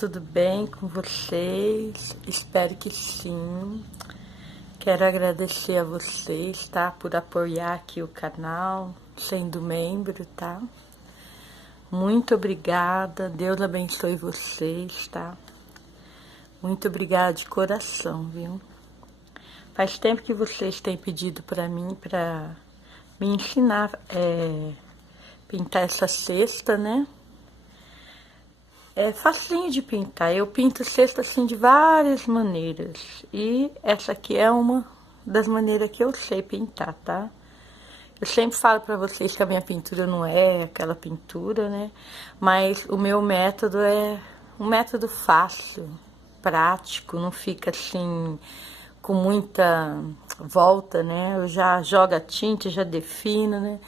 tudo bem com vocês? Espero que sim. Quero agradecer a vocês, tá? Por apoiar aqui o canal, sendo membro, tá? Muito obrigada, Deus abençoe vocês, tá? Muito obrigada de coração, viu? Faz tempo que vocês têm pedido pra mim, pra me ensinar pintar essa cesta, né? É facinho de pintar, eu pinto cesta assim de várias maneiras. E essa aqui é uma das maneiras que eu sei pintar, tá? Eu sempre falo pra vocês que a minha pintura não é aquela pintura, né? Mas o meu método é um método fácil, prático, não fica assim com muita volta, né? Eu já jogo a tinta, já defino, né?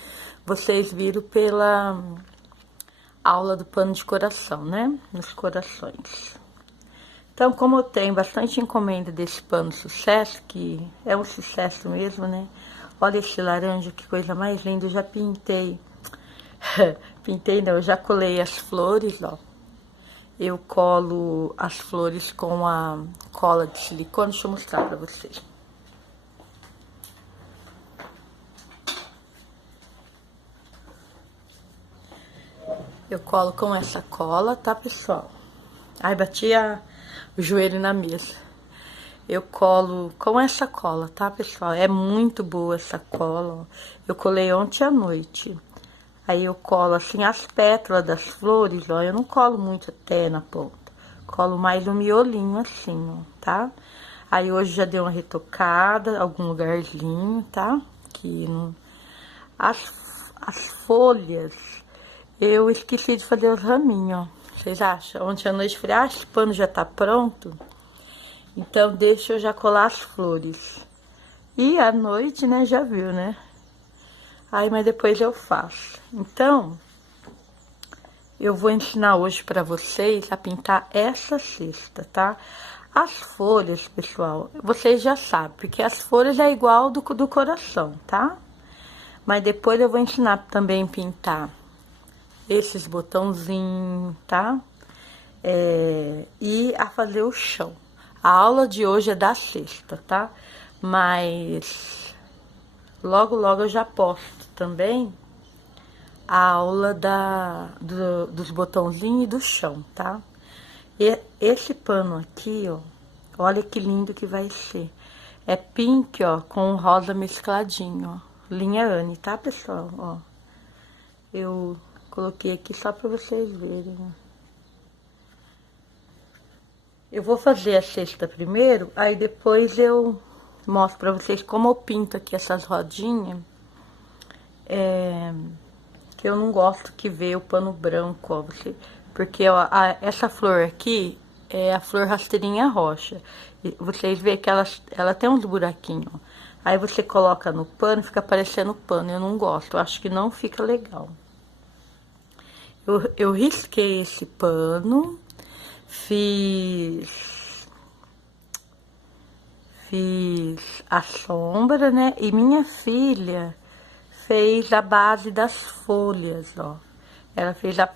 Vocês viram pela aula do pano de coração, né? Nos corações. Então, como eu tenho bastante encomenda desse pano sucesso, que é um sucesso mesmo, né? Olha esse laranja, que coisa mais linda. Eu já pintei. Pintei não, eu já colei as flores, ó. Eu colo as flores com a cola de silicone. Deixa eu mostrar pra vocês. Eu colo com essa cola, tá, pessoal? Ai, bati o joelho na mesa. Eu colo com essa cola, tá, pessoal? É muito boa essa cola, ó. Eu colei ontem à noite. Aí eu colo assim as pétalas das flores, ó. Eu não colo muito até na ponta. Colo mais um miolinho assim, ó, tá? Aí hoje já deu uma retocada, algum lugarzinho, tá? Que não... As folhas... Eu esqueci de fazer os raminhos, ó. Vocês acham? Ontem à noite eu falei, esse pano já tá pronto. Então, deixa eu já colar as flores. E à noite, né, já viu, né? Aí, mas depois eu faço. Então, eu vou ensinar hoje pra vocês a pintar essa cesta, tá? As folhas, pessoal, vocês já sabem, porque as folhas é igual do coração, tá? Mas depois eu vou ensinar também a pintar esses botãozinhos, tá? E a fazer o chão. A aula de hoje é da sexta, tá? Mas logo eu já posto também a aula dos botãozinhos e do chão, tá? E esse pano aqui, ó, olha que lindo que vai ser. É pink, ó, com rosa mescladinho, ó. Linha Anne, tá, pessoal? Ó, eu coloquei aqui só pra vocês verem, ó. Eu vou fazer a cesta primeiro, aí depois eu mostro pra vocês como eu pinto aqui essas rodinhas. Que eu não gosto que vê o pano branco, ó, porque ó, essa flor aqui é a flor rasteirinha roxa. E vocês veem que ela tem uns buraquinhos, ó. Aí você coloca no pano, fica parecendo pano, eu não gosto, eu acho que não fica legal. Eu risquei esse pano, fiz a sombra, né? E minha filha fez a base das folhas, ó. Ela fez a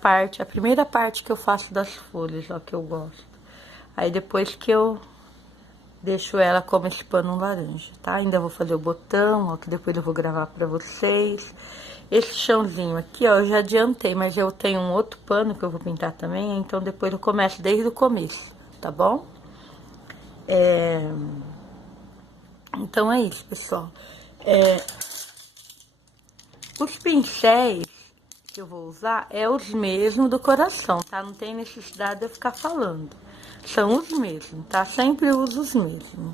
primeira parte que eu faço das folhas, ó, que eu gosto. Aí depois que eu deixo ela como esse pano laranja, tá? Ainda vou fazer o botão, ó, que depois eu vou gravar pra vocês. Esse chãozinho aqui, ó, eu já adiantei, mas eu tenho um outro pano que eu vou pintar também, então depois eu começo desde o começo, tá bom? Então é isso, pessoal. Os pincéis que eu vou usar é os mesmos do coração, tá? Não tem necessidade de eu ficar falando. São os mesmos, tá? Sempre uso os mesmos.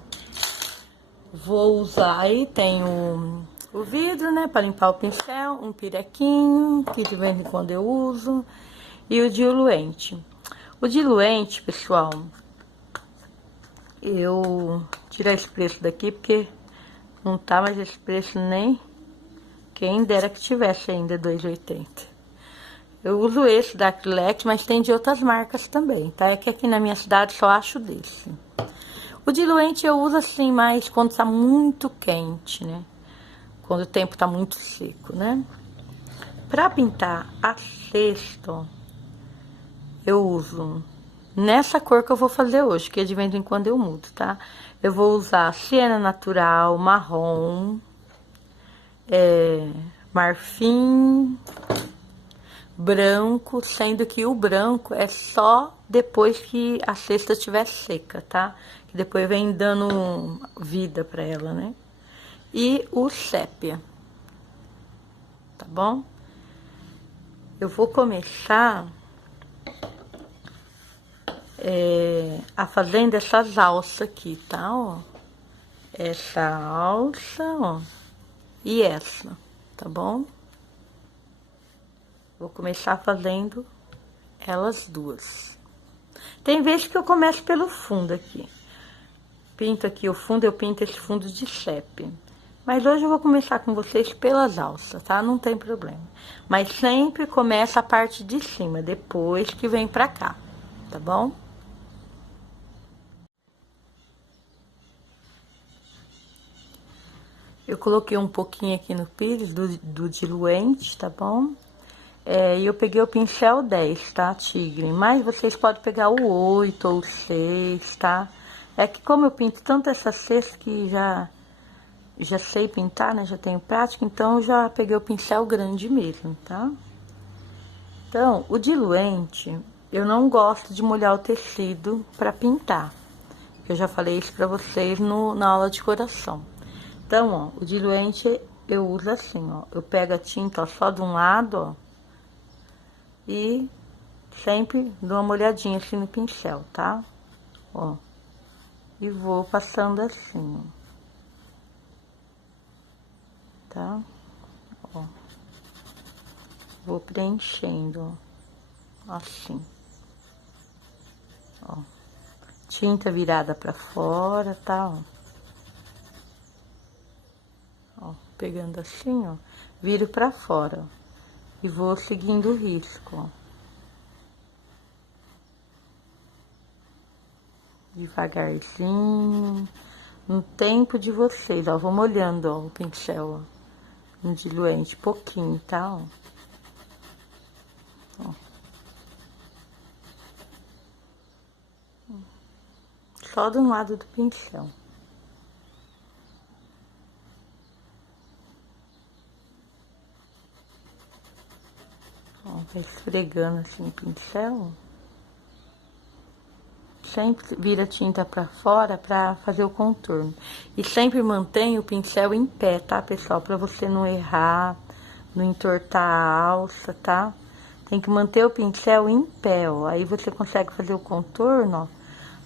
Vou usar aí, tem o vidro, né, para limpar o pincel, um pirequinho, que de vez em quando eu uso, e o diluente. O diluente, pessoal, eu tirei esse preço daqui, porque não tá mais esse preço nem... Quem dera que tivesse ainda R$2,80. Eu uso esse da Acrylex, mas tem de outras marcas também, tá? É que aqui na minha cidade só acho desse. O diluente eu uso assim mais quando tá muito quente, né? Quando o tempo tá muito seco, né? Pra pintar a cesta, ó, eu uso nessa cor que eu vou fazer hoje, que de vez em quando eu mudo, tá? Eu vou usar siena natural, marrom, marfim, branco, sendo que o branco é só depois que a cesta estiver seca, tá? Que depois vem dando vida pra ela, né? E o sépia, tá bom? Eu vou começar a fazendo essas alças aqui, tá? Ó, essa alça, ó, e essa, tá bom? Vou começar fazendo elas duas. Tem vezes que eu começo pelo fundo aqui. Pinto aqui o fundo, eu pinto esse fundo de sépia. Mas hoje eu vou começar com vocês pelas alças, tá? Não tem problema. Mas sempre começa a parte de cima, depois que vem pra cá, tá bom? Eu coloquei um pouquinho aqui no pires do diluente, tá bom? E eu peguei o pincel 10, tá, tigre? Mas vocês podem pegar o 8 ou o 6, tá? É que como eu pinto tanto essa cesta que já sei pintar, né? Já tenho prática, então eu já peguei o pincel grande mesmo, tá? Então, o diluente, eu não gosto de molhar o tecido pra pintar. Eu já falei isso pra vocês na aula de coração. Então, ó, o diluente eu uso assim, ó. Eu pego a tinta, ó, só de um lado, ó. E sempre dou uma molhadinha assim no pincel, tá? Ó. E vou passando assim, ó. Tá? Ó. Vou preenchendo, ó. Assim. Ó. Tinta virada pra fora, tá? Ó. Ó. Pegando assim, ó. Viro pra fora, ó. E vou seguindo o risco, ó. Devagarzinho, no tempo de vocês, ó. Vou molhando, ó, o pincel, ó, no diluente, pouquinho, tá, ó. Ó. Só de um lado do pincel. Ó, vai esfregando assim o pincel. Sempre vira tinta pra fora pra fazer o contorno. E sempre mantém o pincel em pé, tá, pessoal? Pra você não errar, não entortar a alça, tá? Tem que manter o pincel em pé, ó. Aí você consegue fazer o contorno, ó.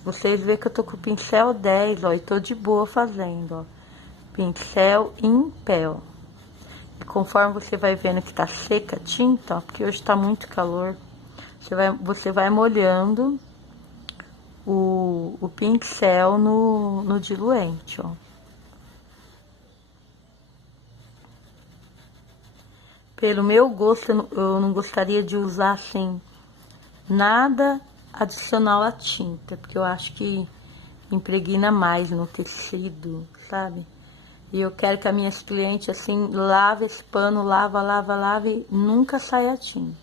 Vocês veem que eu tô com o pincel 10, ó. E tô de boa fazendo, ó. Pincel em pé, ó. E conforme você vai vendo que tá seca a tinta, ó. Porque hoje tá muito calor. Você vai molhando o pincel no diluente, ó. Pelo meu gosto, eu não gostaria de usar, assim, nada adicional à tinta, porque eu acho que impregna mais no tecido, sabe? E eu quero que as minhas clientes, assim, lave esse pano, lava, lava, lava e nunca saia a tinta.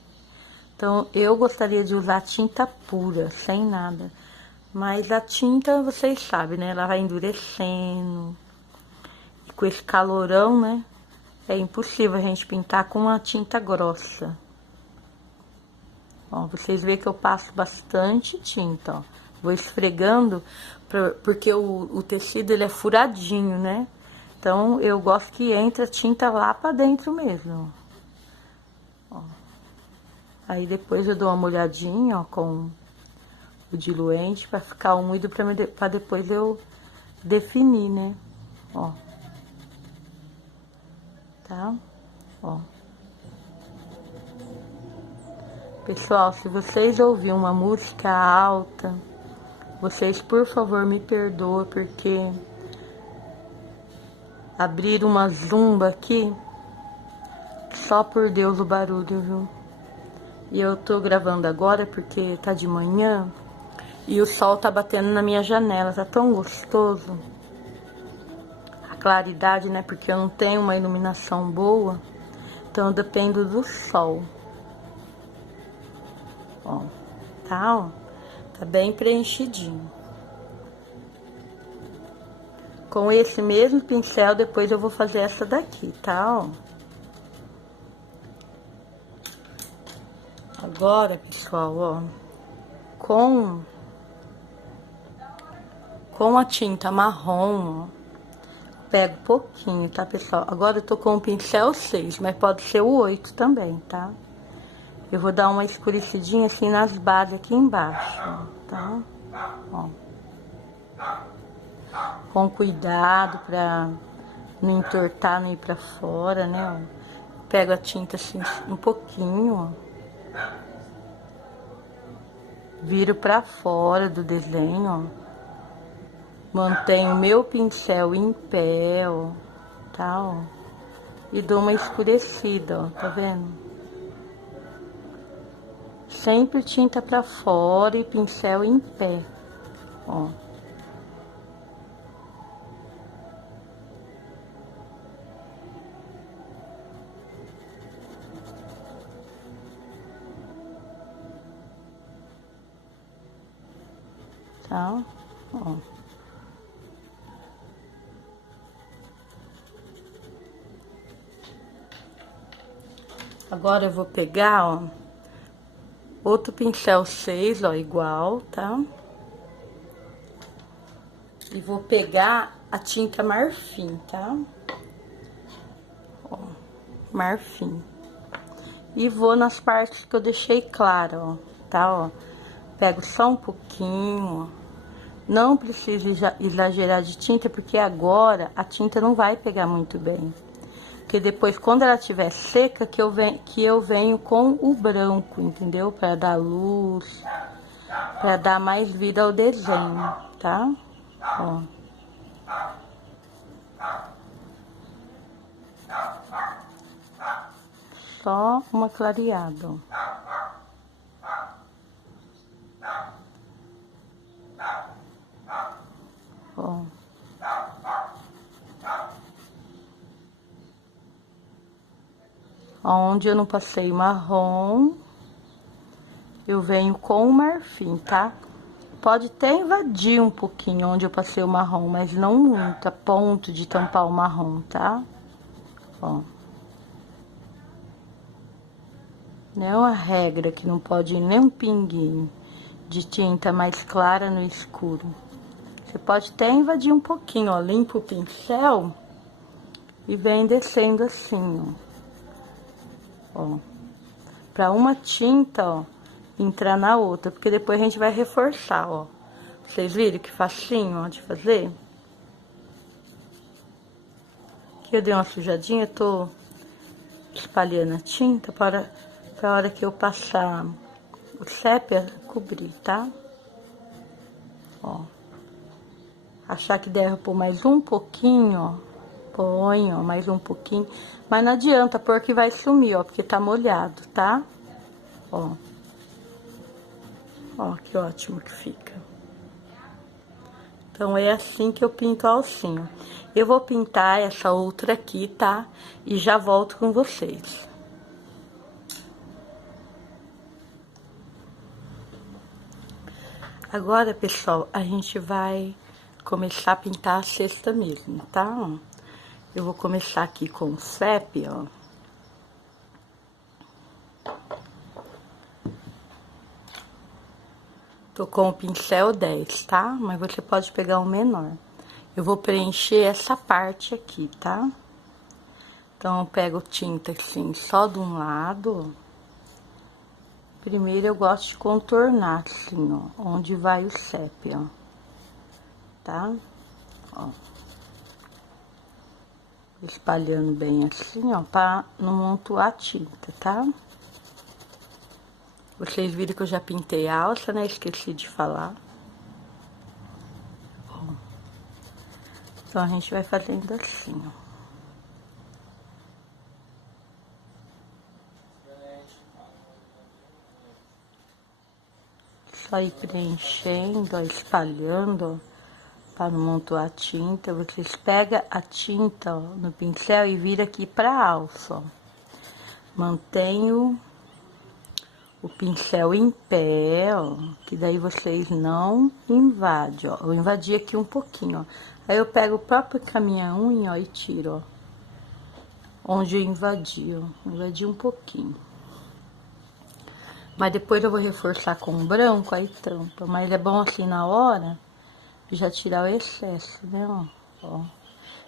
Então, eu gostaria de usar tinta pura, sem nada. Mas a tinta, vocês sabem, né? Ela vai endurecendo. E com esse calorão, né? É impossível a gente pintar com uma tinta grossa. Ó, vocês veem que eu passo bastante tinta, ó. Vou esfregando, porque o tecido, ele é furadinho, né? Então, eu gosto que entre a tinta lá pra dentro mesmo, ó. Aí, depois eu dou uma molhadinha, ó, com o diluente pra ficar úmido, pra depois eu definir, né? Ó. Tá? Ó. Pessoal, se vocês ouvirem uma música alta, vocês, por favor, me perdoem, porque abriram uma zumba aqui, só por Deus o barulho, viu? E eu tô gravando agora porque tá de manhã e o sol tá batendo na minha janela, tá tão gostoso. A claridade, né? Porque eu não tenho uma iluminação boa, então eu dependo do sol. Ó, tá, ó. Tá bem preenchidinho. Com esse mesmo pincel, depois eu vou fazer essa daqui, tá? Ó. Agora, pessoal, ó, com a tinta marrom, ó, pego pouquinho, tá, pessoal? Agora eu tô com o pincel 6, mas pode ser o 8 também, tá? Eu vou dar uma escurecidinha assim nas bases aqui embaixo, ó, tá? Ó. Com cuidado pra não entortar, não ir pra fora, né, ó. Pego a tinta assim um pouquinho, ó. Viro pra fora do desenho, ó. Mantenho meu pincel em pé, ó, tá, ó. E dou uma escurecida, ó, tá vendo? Sempre tinta pra fora e pincel em pé, ó. Tá, ó. Agora eu vou pegar, ó, outro pincel 6, ó, igual, tá? E vou pegar a tinta marfim, tá? Ó, marfim. E vou nas partes que eu deixei claro, ó, tá, ó. Pego só um pouquinho, ó. Não precisa exagerar de tinta, porque agora a tinta não vai pegar muito bem. Porque depois, quando ela estiver seca, que eu venho com o branco, entendeu? Para dar luz, para dar mais vida ao desenho, tá? Ó. Só uma clareada, ó. Ó. Onde eu não passei marrom, eu venho com o marfim, tá? Pode até invadir um pouquinho onde eu passei o marrom, mas não muito, a ponto de tampar o marrom, tá? Ó. Não é uma regra que não pode ir nem um pinguinho de tinta mais clara no escuro. Você pode até invadir um pouquinho, ó. Limpa o pincel e vem descendo assim, ó. Ó. Pra uma tinta, ó, entrar na outra, porque depois a gente vai reforçar, ó. Vocês viram que facinho, ó, de fazer? Aqui eu dei uma sujadinha, tô espalhando a tinta para a hora que eu passar o sépia cobrir, tá? Ó. Achar que deve pôr mais um pouquinho, ó. Põe, ó, mais um pouquinho. Mas não adianta pôr que vai sumir, ó, porque tá molhado, tá? Ó. Ó, que ótimo que fica. Então, é assim que eu pinto a alcinha. Eu vou pintar essa outra aqui, tá? E já volto com vocês. Agora, pessoal, a gente vai começar a pintar a cesta mesmo, tá? Eu vou começar aqui com o sépia, ó. Tô com o pincel 10, tá? Mas você pode pegar um menor. Eu vou preencher essa parte aqui, tá? Então, eu pego tinta assim, só de um lado. Primeiro, eu gosto de contornar assim, ó, onde vai o sépia, ó. Tá? Ó. Espalhando bem assim, ó, pra não amontoar a tinta, tá? Vocês viram que eu já pintei a alça, né? Esqueci de falar. Ó. Então, a gente vai fazendo assim, ó. Só ir preenchendo, ó, espalhando, ó. Para não amontoar a tinta, vocês pegam a tinta, ó, no pincel e vira aqui pra alça, ó. Mantenho o pincel em pé, ó, que daí vocês não invadem, ó. Eu invadi aqui um pouquinho, ó. Aí eu pego o próprio com a minha unha, ó, e tiro, ó. Onde eu invadi, ó. Invadi um pouquinho. Mas depois eu vou reforçar com branco, aí tampa. Mas é bom assim na hora, já tirar o excesso, né, ó. Ó.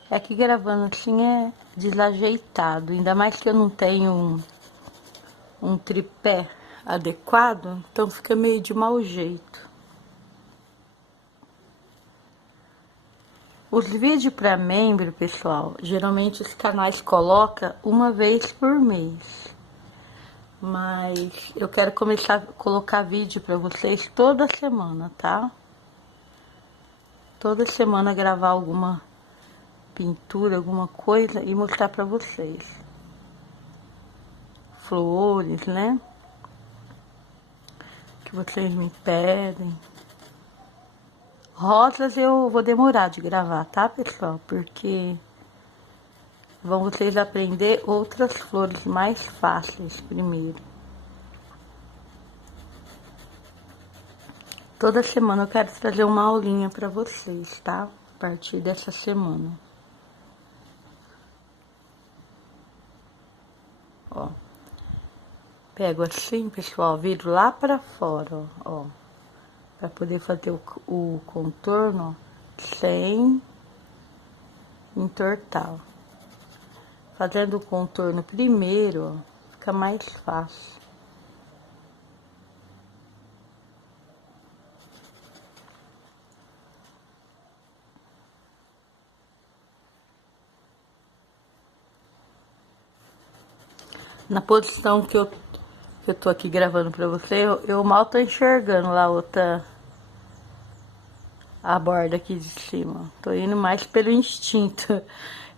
É que gravando assim é desajeitado. Ainda mais que eu não tenho um tripé adequado, então fica meio de mau jeito. Os vídeos para membro, pessoal, geralmente os canais colocam uma vez por mês. Mas eu quero começar a colocar vídeo para vocês toda semana, tá? Toda semana gravar alguma pintura, alguma coisa e mostrar para vocês. Flores, né? Que vocês me pedem. Rosas eu vou demorar de gravar, tá, pessoal? Porque vão vocês aprender outras flores mais fáceis primeiro. Toda semana eu quero trazer uma aulinha pra vocês, tá? A partir dessa semana. Ó. Pego assim, pessoal, viro lá pra fora, ó. Pra poder fazer o contorno sem entortar, ó. Fazendo o contorno primeiro, ó, fica mais fácil. Na posição que eu tô aqui gravando pra você, eu mal tô enxergando lá a borda aqui de cima. Tô indo mais pelo instinto,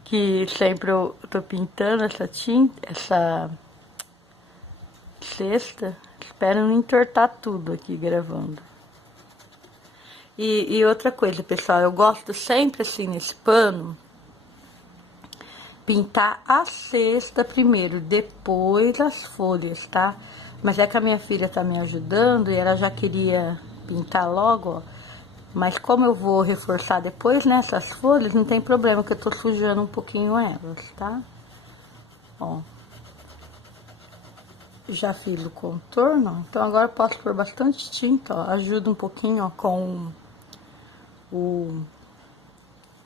que sempre eu tô pintando essa tinta, essa cesta. Espero não entortar tudo aqui gravando. E outra coisa, pessoal, eu gosto sempre assim nesse pano, pintar a cesta primeiro, depois as folhas, tá? Mas é que a minha filha tá me ajudando e ela já queria pintar logo, ó. Mas como eu vou reforçar depois nessas folhas, não tem problema, que eu tô sujando um pouquinho elas, tá? Ó. Já fiz o contorno, então agora eu posso pôr bastante tinta, ó. Ajuda um pouquinho, ó, com o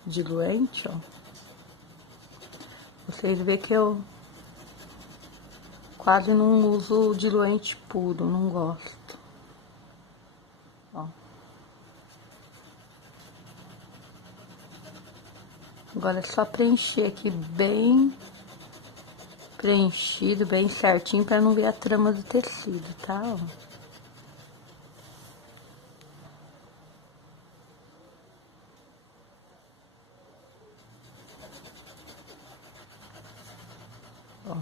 diluente, ó. Vocês veem que eu quase não uso diluente puro, não gosto. Ó. Agora é só preencher aqui bem preenchido, bem certinho, para não ver a trama do tecido, tá? Ó. Ó.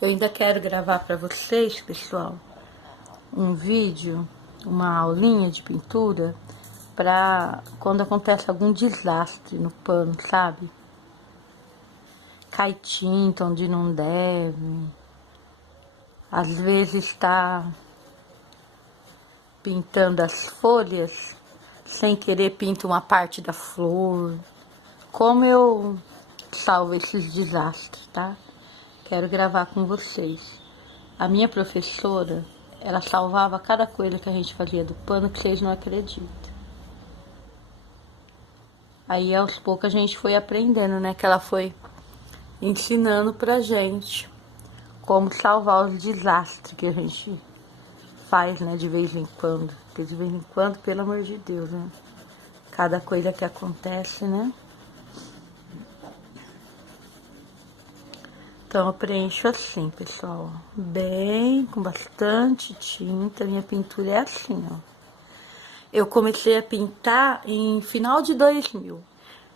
Eu ainda quero gravar para vocês, pessoal, um vídeo, uma aulinha de pintura, para quando acontece algum desastre no pano, sabe? Cai tinta onde não deve, às vezes tá pintando as folhas, sem querer pinta uma parte da flor. Como eu salvo esses desastres, tá? Quero gravar com vocês. A minha professora, ela salvava cada coisa que a gente fazia do pano que vocês não acreditam. Aí aos poucos a gente foi aprendendo, né? Que ela foi ensinando pra gente como salvar os desastres que a gente faz, né? De vez em quando. Porque de vez em quando, pelo amor de Deus, né? Cada coisa que acontece, né? Então, eu preencho assim, pessoal, bem, com bastante tinta. Minha pintura é assim, ó. Eu comecei a pintar em final de 2000.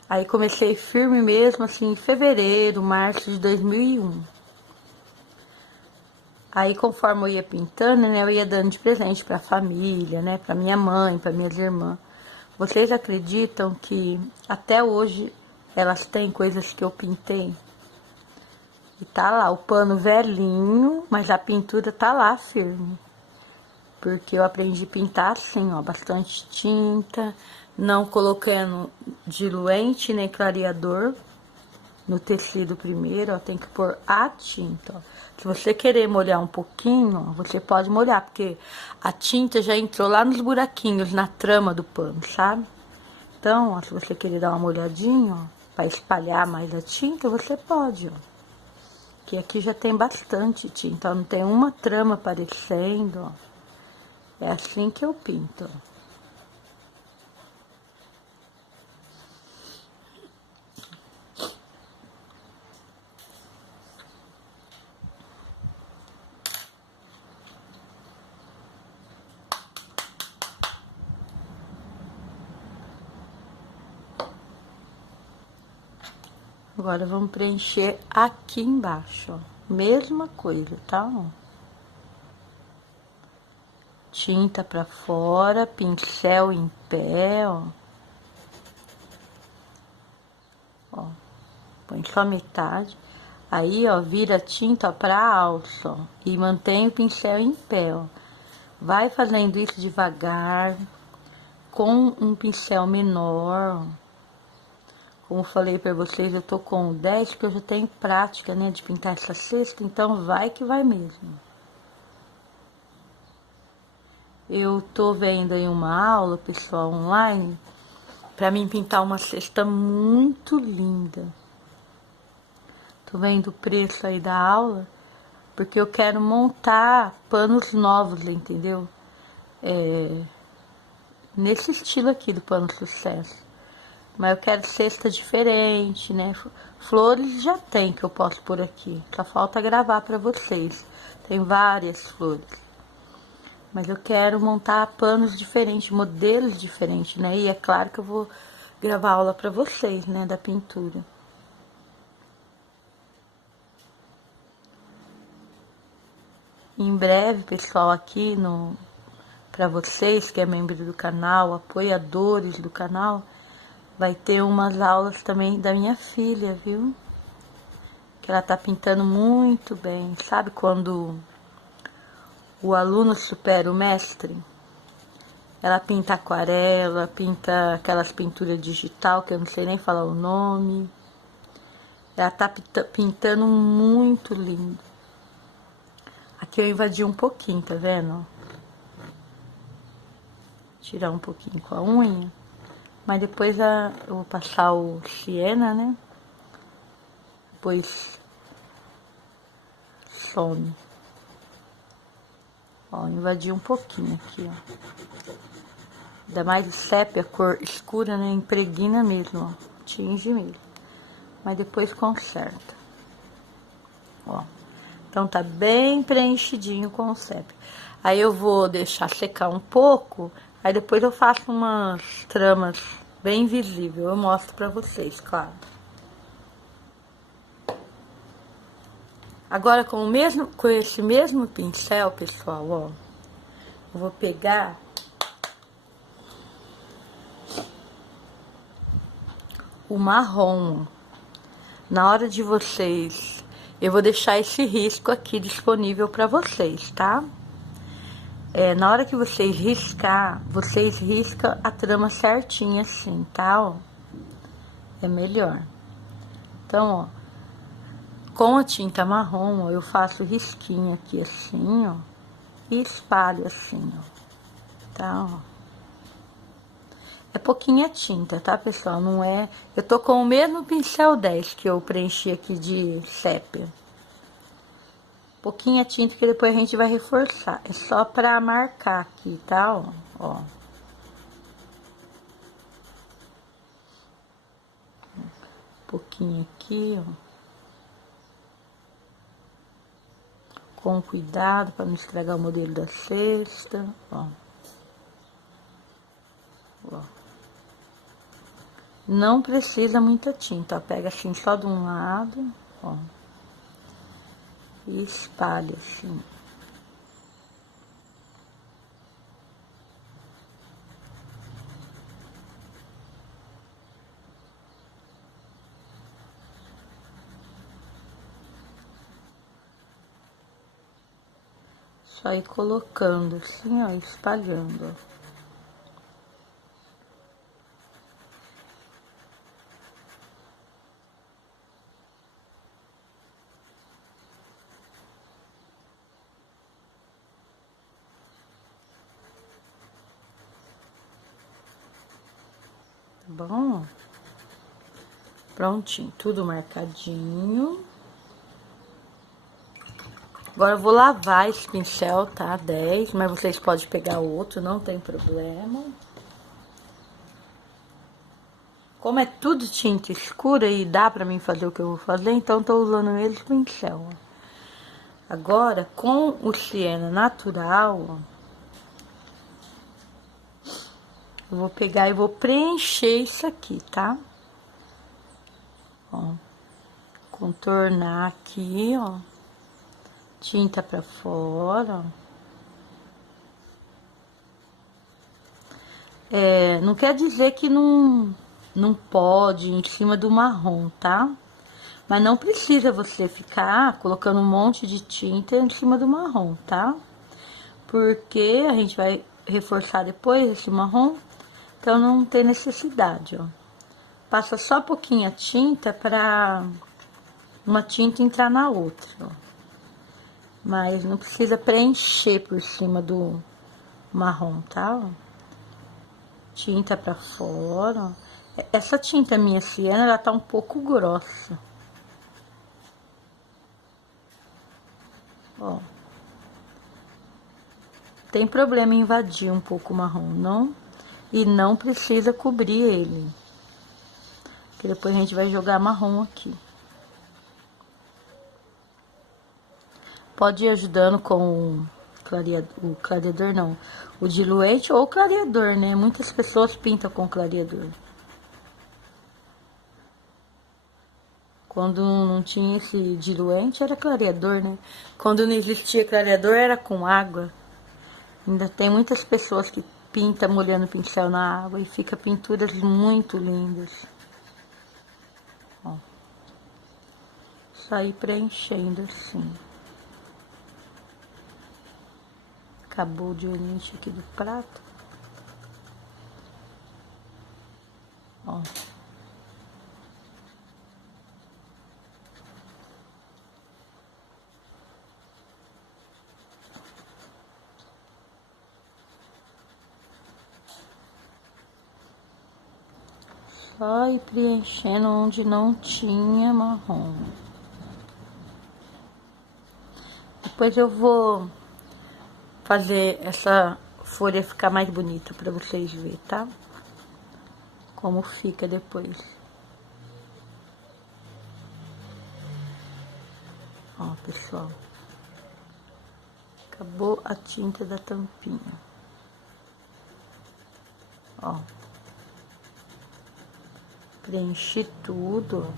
Aí comecei firme mesmo, assim, em fevereiro, março de 2001. Aí, conforme eu ia pintando, né, eu ia dando de presente pra família, né, pra minha mãe, pra minhas irmãs. Vocês acreditam que até hoje elas têm coisas que eu pintei? E tá lá, o pano velhinho, mas a pintura tá lá firme. Porque eu aprendi a pintar assim, ó, bastante tinta, não colocando diluente nem clareador no tecido primeiro, ó, tem que pôr a tinta, ó. Se você querer molhar um pouquinho, ó, você pode molhar, porque a tinta já entrou lá nos buraquinhos, na trama do pano, sabe? Então, ó, se você querer dar uma molhadinha, ó, para espalhar mais a tinta, você pode, ó. Que aqui já tem bastante tinta, ó, não tem uma trama aparecendo, ó. É assim que eu pinto, ó. Agora vamos preencher aqui embaixo, ó. Mesma coisa, tá? Ó. Tinta pra fora, pincel em pé, ó. Ó. Põe só metade. Aí, ó, vira a tinta, ó, pra alça, ó. E mantém o pincel em pé, ó. Vai fazendo isso devagar, com um pincel menor, ó. Como falei pra vocês, eu tô com 10, porque eu já tenho prática, né, de pintar essa cesta, então vai que vai mesmo. Eu tô vendo aí uma aula, pessoal, online, pra mim pintar uma cesta muito linda. Tô vendo o preço aí da aula, porque eu quero montar panos novos, entendeu? Nesse estilo aqui do Pano Sucesso. Mas eu quero cesta diferente, né? Flores já tem que eu posso pôr aqui. Só falta gravar pra vocês. Tem várias flores. Mas eu quero montar panos diferentes, modelos diferentes, né? E é claro que eu vou gravar aula pra vocês, né? Da pintura. Em breve, pessoal, aqui no... Pra vocês que é membro do canal, apoiadores do canal, vai ter umas aulas também da minha filha, viu? Que ela tá pintando muito bem. Sabe quando o aluno supera o mestre? Ela pinta aquarela, pinta aquelas pinturas digital, que eu não sei nem falar o nome. Ela tá pintando muito lindo. Aqui eu invadi um pouquinho, tá vendo? Tirar um pouquinho com a unha. Mas depois eu vou passar o siena, né? Depois some. Ó, invadi um pouquinho aqui, ó. Ainda mais o sépia, cor escura, né? Impregna mesmo, ó. Tinge mesmo. Mas depois conserta. Ó. Então tá bem preenchidinho com o sépia. Aí eu vou deixar secar um pouco. Aí depois eu faço umas tramas bem visíveis. Eu mostro pra vocês, claro. Agora com esse mesmo pincel, pessoal, ó. Eu vou pegar o marrom. Na hora de vocês, eu vou deixar esse risco aqui disponível para vocês, tá? Na hora que vocês riscar, vocês riscam a trama certinha assim, tá? Ó, é melhor. Então, ó, com a tinta marrom, ó, eu faço risquinho aqui assim, ó, e espalho assim, ó, tá? Ó. É pouquinha tinta, tá, pessoal? Não é... Eu tô com o mesmo pincel 10 que eu preenchi aqui de sépia. Pouquinha tinta que depois a gente vai reforçar. É só pra marcar aqui, tá? Ó, ó. Pouquinho aqui, ó. Com cuidado pra não estragar o modelo da cesta, ó. Ó. Não precisa muita tinta, ó. Pega assim só de um lado, ó. E espalha assim. Só ir colocando assim, ó, espalhando, ó. Tá bom? Prontinho, tudo marcadinho. Agora eu vou lavar esse pincel, tá? 10, mas vocês podem pegar outro, não tem problema. Como é tudo tinta escura e dá pra mim fazer o que eu vou fazer, então tô usando esse pincel, ó. Agora, com o siena natural, ó, eu vou pegar e vou preencher isso aqui, tá? Ó, contornar aqui, ó, tinta pra fora, ó. Não quer dizer que não pode ir em cima do marrom, tá? Mas não precisa você ficar colocando um monte de tinta em cima do marrom, tá? Porque a gente vai reforçar depois esse marrom, então não tem necessidade, ó. Passa só pouquinha tinta pra uma tinta entrar na outra, ó. Mas não precisa preencher por cima do marrom, tá? Ó. Tinta pra fora, ó. Essa tinta minha siena, ela tá um pouco grossa. Ó. Tem problema em invadir um pouco o marrom, não? E não precisa cobrir ele. Que depois a gente vai jogar marrom aqui. Pode ir ajudando com o clareador, não. O diluente ou clareador, né? Muitas pessoas pintam com clareador. Quando não tinha esse diluente, era clareador, né? Quando não existia clareador, era com água. Ainda tem muitas pessoas que pintam molhando o pincel na água e fica pinturas muito lindas. Ó. Só ir preenchendo assim. Acabou o diluente aqui do prato. Ó. Só ir preenchendo onde não tinha marrom. Depois eu vou fazer essa folha ficar mais bonita pra vocês verem, tá? Como fica depois. Ó, pessoal. Acabou a tinta da tampinha. Ó. Preenchi tudo, ó.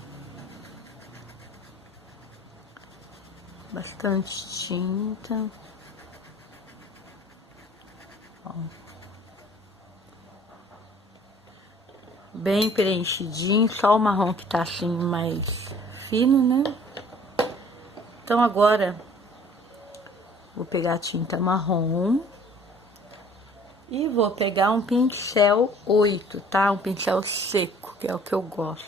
Bastante tinta. Ó. Bem preenchidinho, só o marrom que tá assim mais fino, né? Então agora vou pegar a tinta marrom e vou pegar um pincel 8, tá? Um pincel seco, que é o que eu gosto.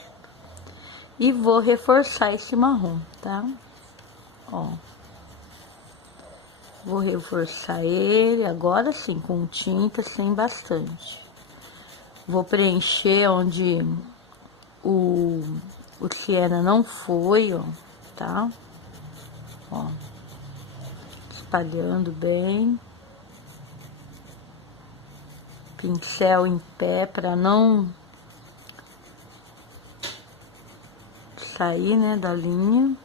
E vou reforçar esse marrom, tá? Ó. Vou reforçar ele, agora sim, com tinta, sem bastante. Vou preencher onde o siena não foi, ó, tá? Ó. Espalhando bem. Pincel em pé pra não sair, né, da linha.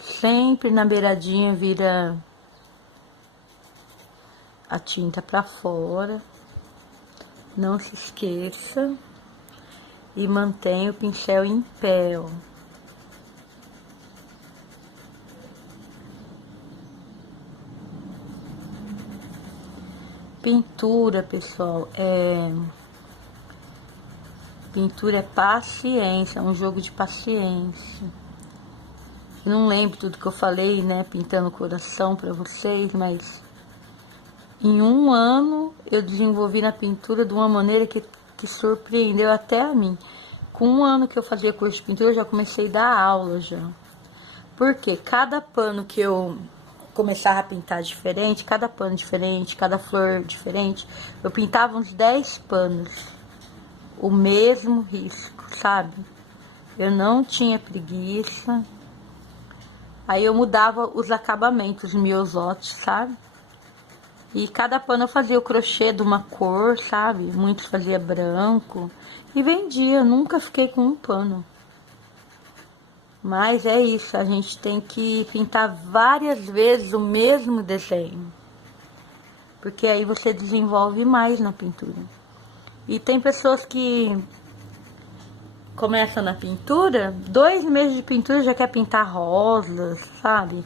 Sempre na beiradinha vira a tinta pra fora. Não se esqueça. E mantenha o pincel em pé, ó. Pintura, pessoal, pintura é paciência, é um jogo de paciência. Eu não lembro tudo que eu falei, né, pintando o coração pra vocês, mas em um ano eu desenvolvi na pintura de uma maneira que surpreendeu até a mim. Com um ano que eu fazia curso de pintura, eu já comecei a dar aula já. Porque cada pano que eu começava a pintar diferente, cada pano diferente, cada flor diferente, eu pintava uns 10 panos, o mesmo risco, sabe? Eu não tinha preguiça. Aí eu mudava os acabamentos, miosotes, sabe? E cada pano eu fazia o crochê de uma cor, sabe? Muitos fazia branco e vendia, nunca fiquei com um pano. Mas é isso, a gente tem que pintar várias vezes o mesmo desenho. Porque aí você desenvolve mais na pintura. E tem pessoas que começam na pintura, 2 meses de pintura já quer pintar rosas, sabe?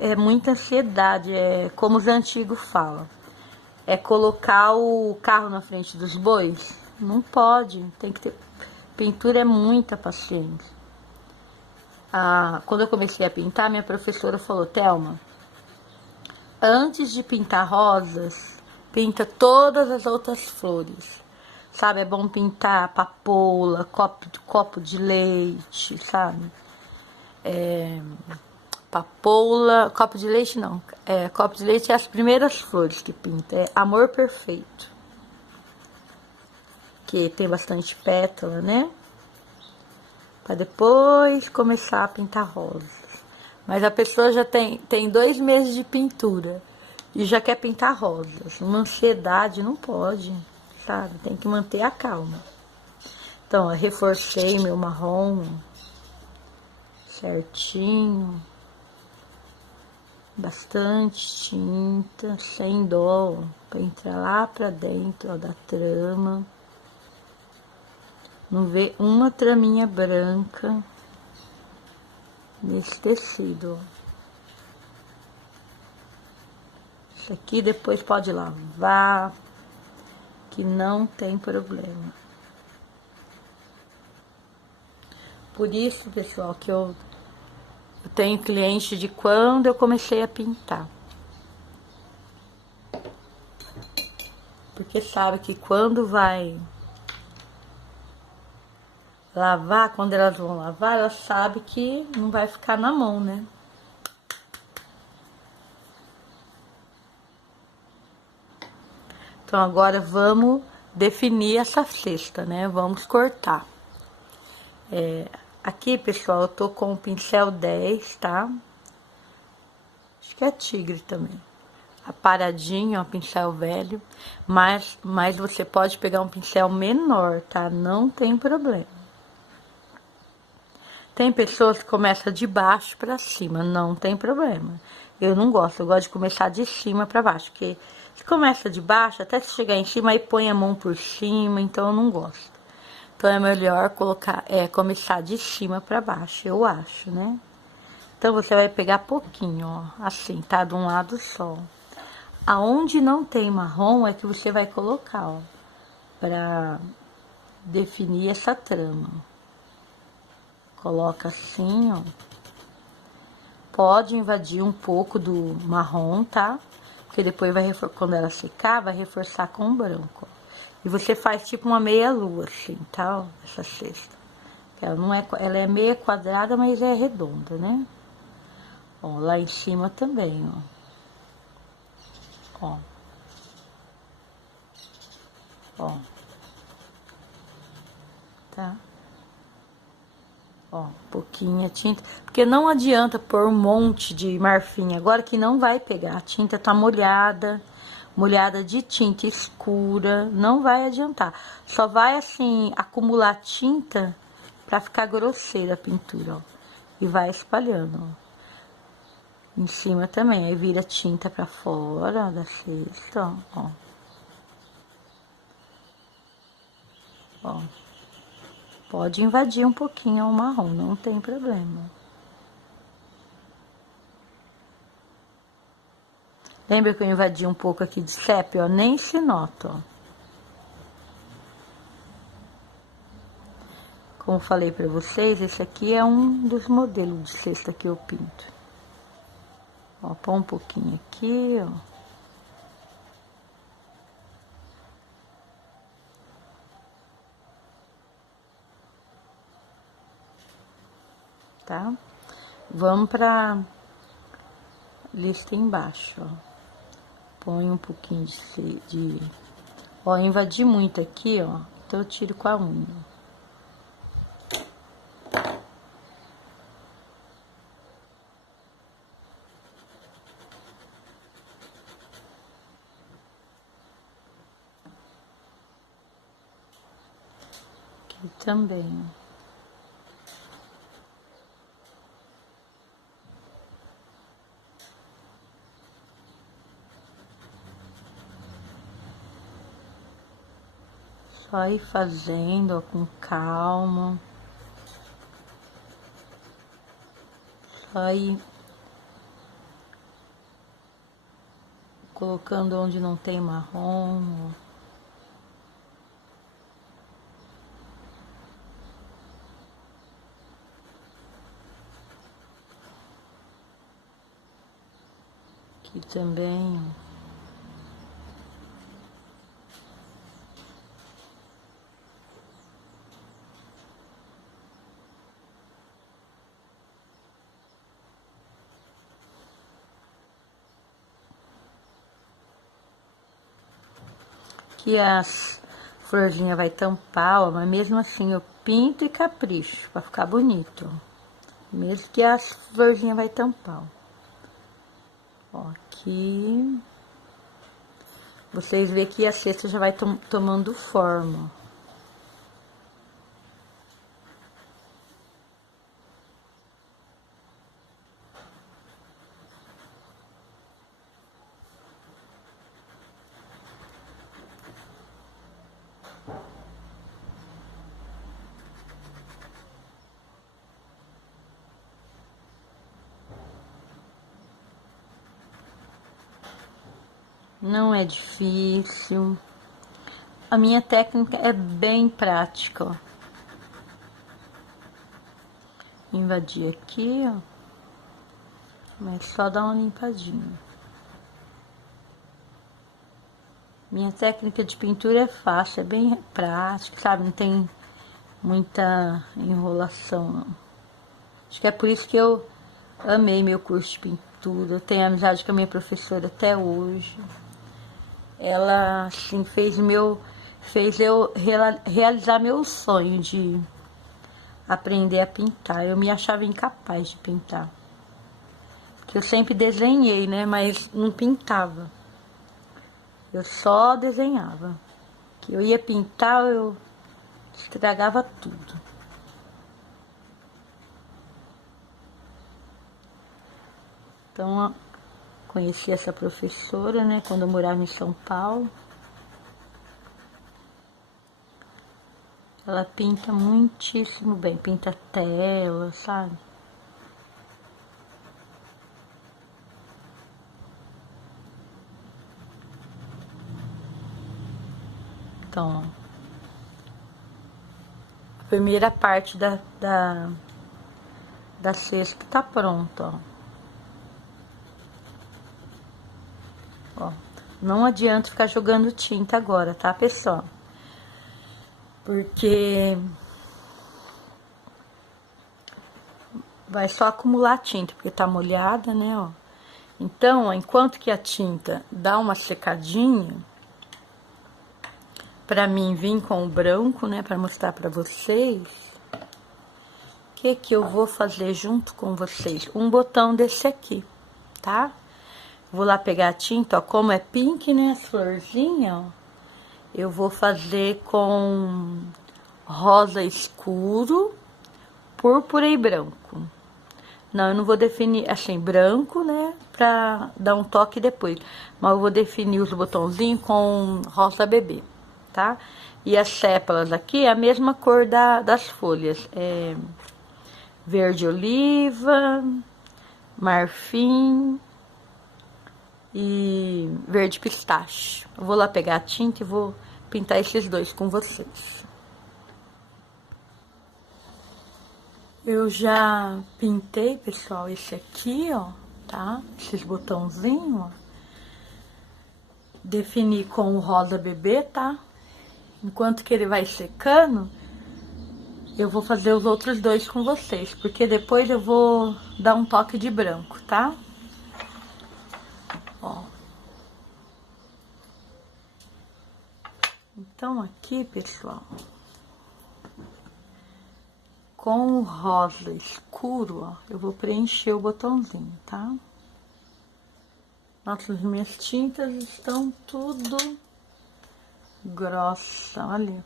É muita ansiedade, é como os antigos falam. É colocar o carro na frente dos bois? Não pode, tem que ter... Pintura é muita paciência. Quando eu comecei a pintar, minha professora falou, Thelma, antes de pintar rosas, pinta todas as outras flores. Sabe, é bom pintar papoula, copo de leite, sabe? Papoula, copo de leite não. Copo de leite é as primeiras flores que pinta. É amor perfeito. Que tem bastante pétala, né? Para depois começar a pintar rosas. Mas a pessoa já tem 2 meses de pintura e já quer pintar rosas. Uma ansiedade não pode, sabe? Tem que manter a calma. Então, eu reforcei meu marrom certinho. Bastante tinta, sem dó, para entrar lá para dentro, ó, da trama. Não vê uma traminha branca nesse tecido, ó. Isso aqui depois pode lavar, que não tem problema. Por isso, pessoal, que eu tenho cliente de quando eu comecei a pintar. Porque sabe que quando vai lavar, quando elas vão lavar, elas sabem que não vai ficar na mão, né? Então agora vamos definir essa cesta, né? Vamos cortar. Aqui, pessoal, eu tô com o pincel 10, tá? Acho que é tigre também. Aparadinho, ó, pincel velho. Mas você pode pegar um pincel menor, tá? Não tem problema. Tem pessoas que começam de baixo pra cima, não tem problema. Eu não gosto, eu gosto de começar de cima pra baixo, porque se começa de baixo, até se chegar em cima, aí põe a mão por cima, então eu não gosto. Então é melhor começar de cima pra baixo, eu acho, né? Então você vai pegar pouquinho, ó, assim, tá? De um lado só. Aonde não tem marrom é que você vai colocar, ó, pra definir essa trama. Coloca assim, ó. Pode invadir um pouco do marrom, tá? Porque depois quando ela secar, vai reforçar com o branco, ó. E você faz tipo uma meia lua, assim, tá? Ó, essa cesta. Ela não é, ela é meia quadrada, mas é redonda, né? Ó, lá em cima também, ó. Ó. Ó. Tá? Ó, pouquinha tinta, porque não adianta pôr um monte de marfim agora que não vai pegar. A tinta tá molhada de tinta escura, não vai adiantar. Só vai assim acumular tinta pra ficar grosseira a pintura, ó. E vai espalhando, ó. Em cima também, aí vira tinta pra fora, ó, da cesta, ó. Ó. Pode invadir um pouquinho o marrom, não tem problema. Lembra que eu invadi um pouco aqui de sépia, ó? Nem se nota, ó. Como falei pra vocês, esse aqui é um dos modelos de cesta que eu pinto. Ó, põe um pouquinho aqui, ó. Tá? Vamos pra lista embaixo, ó. Põe um pouquinho de... Ó, invadi muito aqui, ó. Então eu tiro com a unha. Aqui também. Só ir fazendo, ó, com calma. Só ir colocando onde não tem marrom, ó. Aqui também, ó. Aqui as florzinhas vai tampar, ó, mas mesmo assim eu pinto e capricho pra ficar bonito, ó. Mesmo que as florzinhas vai tampar, ó. Ó, aqui. Vocês veem que a cesta já vai tomando forma, ó. Não é difícil. A minha técnica é bem prática, ó. Invadir aqui, ó. Mas só dá uma limpadinha. Minha técnica de pintura é fácil, é bem prática, sabe? Não tem muita enrolação, não. Acho que é por isso que eu amei meu curso de pintura. Eu tenho amizade com a minha professora até hoje. Ela, assim, fez eu realizar meu sonho de aprender a pintar. Eu me achava incapaz de pintar. Porque eu sempre desenhei, né? Mas não pintava. Eu só desenhava. Que eu ia pintar, eu estragava tudo. Então, ó, conheci essa professora, né, quando eu morava em São Paulo. Ela pinta muitíssimo bem, pinta tela, sabe? Então, a primeira parte da cesta tá pronta, ó. Ó, não adianta ficar jogando tinta agora, tá, pessoal? Porque vai só acumular tinta, porque tá molhada, né, ó. Então, ó, enquanto que a tinta dá uma secadinha, pra mim vir com o branco, né, pra mostrar pra vocês, o que eu vou fazer junto com vocês? Um botão desse aqui, tá? Vou lá pegar a tinta, ó, como é pink, né, as florzinhas, ó. Eu vou fazer com rosa escuro, púrpura e branco. Não, eu não vou definir, assim, branco, né, pra dar um toque depois. Mas eu vou definir os botãozinhos com rosa bebê, tá? E as sépalas aqui é a mesma cor das folhas. É verde oliva, marfim e verde pistache. Eu vou lá pegar a tinta e vou pintar esses dois com vocês. Eu já pintei, pessoal, esse aqui, ó, tá? Esses botãozinhos, ó. Defini com o rosa bebê, tá? Enquanto que ele vai secando, eu vou fazer os outros dois com vocês, porque depois eu vou dar um toque de branco, tá? Ó. Então aqui, pessoal, com o rosa escuro, ó, eu vou preencher o botãozinho, tá? Nossa, as minhas tintas estão tudo grossa, olha.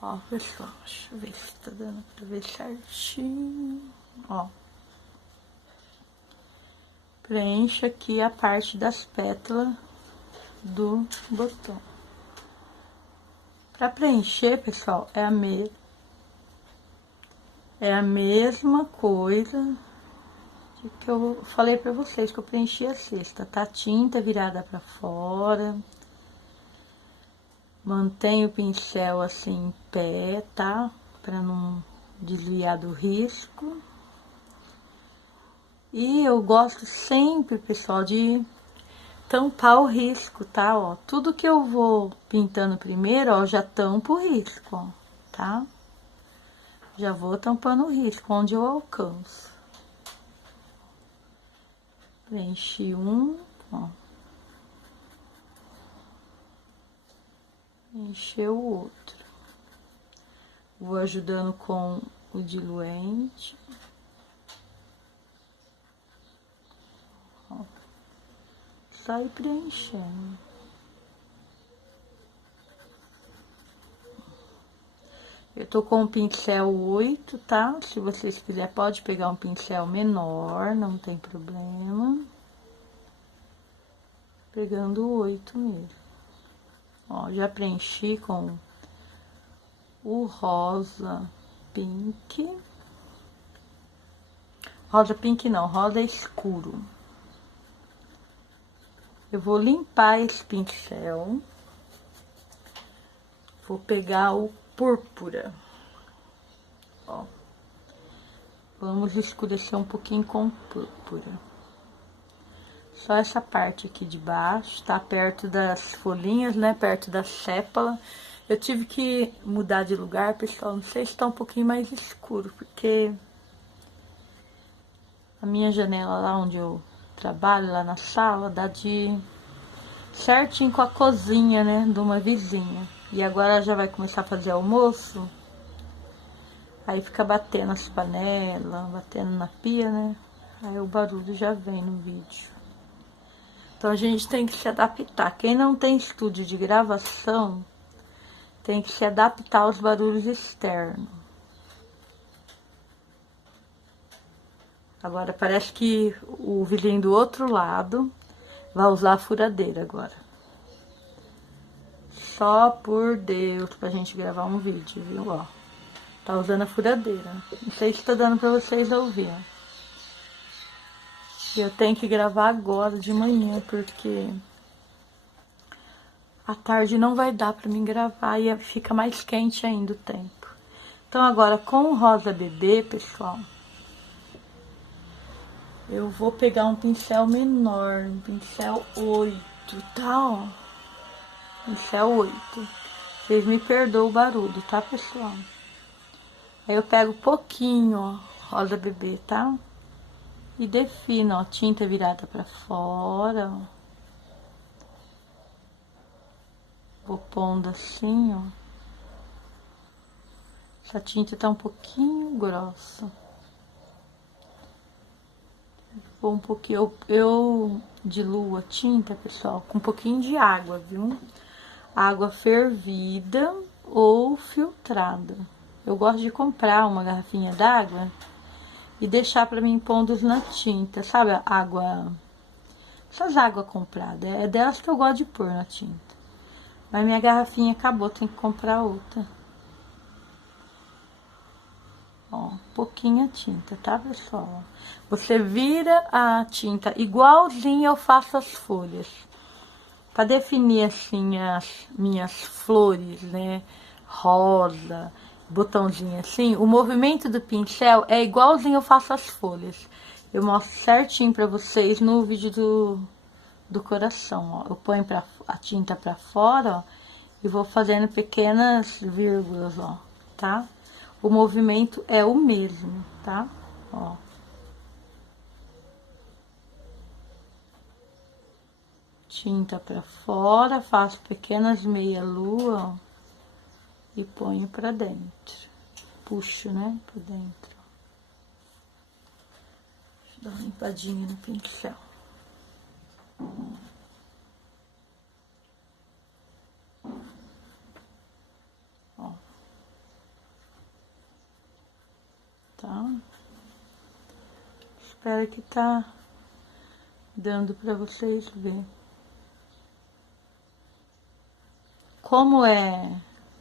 Ó, pessoal, deixa eu ver se tá dando pra ver certinho, ó. Preenche aqui a parte das pétalas do botão. Pra preencher, pessoal, é a mesma coisa que eu falei pra vocês, que eu preenchi a cesta, tá? Tinta virada pra fora. Mantenho o pincel assim em pé, tá? Pra não desviar do risco. E eu gosto sempre, pessoal, de tampar o risco, tá? Ó, tudo que eu vou pintando primeiro, ó, já tampo o risco, ó, tá? Já vou tampando o risco, onde eu alcanço. Preenchi um, ó. Preencher o outro. Vou ajudando com o diluente. Ó. Sai preenchendo. Eu tô com o pincel 8, tá? Se vocês quiserem, pode pegar um pincel menor, não tem problema. Pegando o 8 mesmo. Ó, já preenchi com o rosa pink. Rosa pink não, rosa escuro. Eu vou limpar esse pincel. Vou pegar o púrpura. Ó. Vamos escurecer um pouquinho com púrpura. Só essa parte aqui de baixo, tá perto das folhinhas, né? Perto da sépala. Eu tive que mudar de lugar, pessoal. Não sei se tá um pouquinho mais escuro, porque a minha janela lá onde eu trabalho, lá na sala, dá de certinho com a cozinha, né? De uma vizinha. E agora já vai começar a fazer almoço. Aí fica batendo as panelas, batendo na pia, né? Aí o barulho já vem no vídeo. Então a gente tem que se adaptar. Quem não tem estúdio de gravação, tem que se adaptar aos barulhos externos. Agora parece que o vizinho do outro lado vai usar a furadeira agora. Só por Deus, pra gente gravar um vídeo, viu? Ó, tá usando a furadeira. Não sei se tá dando pra vocês ouvir. Eu tenho que gravar agora de manhã, porque à tarde não vai dar pra mim gravar e fica mais quente ainda o tempo. Então agora com o rosa bebê, pessoal, eu vou pegar um pincel menor, um pincel 8, tá? Ó. Pincel 8. Vocês me perdoam o barulho, tá, pessoal? Aí eu pego pouquinho, ó, rosa bebê, tá? E defino, ó, tinta virada pra fora, ó. Vou pondo assim, ó. Essa tinta tá um pouquinho grossa. Vou um pouquinho, eu diluo a tinta, pessoal, com um pouquinho de água, viu? Água fervida ou filtrada. Eu gosto de comprar uma garrafinha d'água e deixar pra mim pondo na tinta, sabe? A água, essas águas compradas, é delas que eu gosto de pôr na tinta. Mas minha garrafinha acabou, tem que comprar outra. Ó, pouquinha tinta, tá, pessoal? Você vira a tinta igualzinho eu faço as folhas. Para definir, assim, as minhas flores, né? rosa, botãozinho assim, o movimento do pincel é igualzinho eu faço as folhas. Eu mostro certinho pra vocês no vídeo do coração, ó. Eu ponho a tinta pra fora, ó, e vou fazendo pequenas vírgulas, ó, tá? O movimento é o mesmo, tá? Ó. Tinta pra fora, faço pequenas meia-lua, ó, e ponho pra dentro. Puxo, né, pra dentro. Deixa eu dar uma limpadinha no pincel. Ó. Tá? Espero que tá dando pra vocês verem. Como é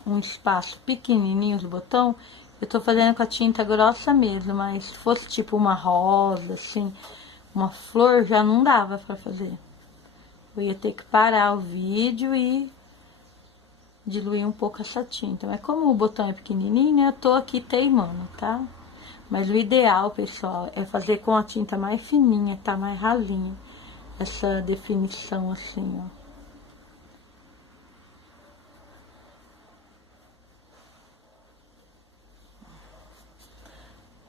um espaço pequenininho de botão, eu tô fazendo com a tinta grossa mesmo, mas se fosse tipo uma rosa, assim, uma flor, já não dava pra fazer. Eu ia ter que parar o vídeo e diluir um pouco essa tinta. Mas como o botão é pequenininho, eu tô aqui teimando, tá? Mas o ideal, pessoal, é fazer com a tinta mais fininha, tá? Mais ralinha. Essa definição assim, ó.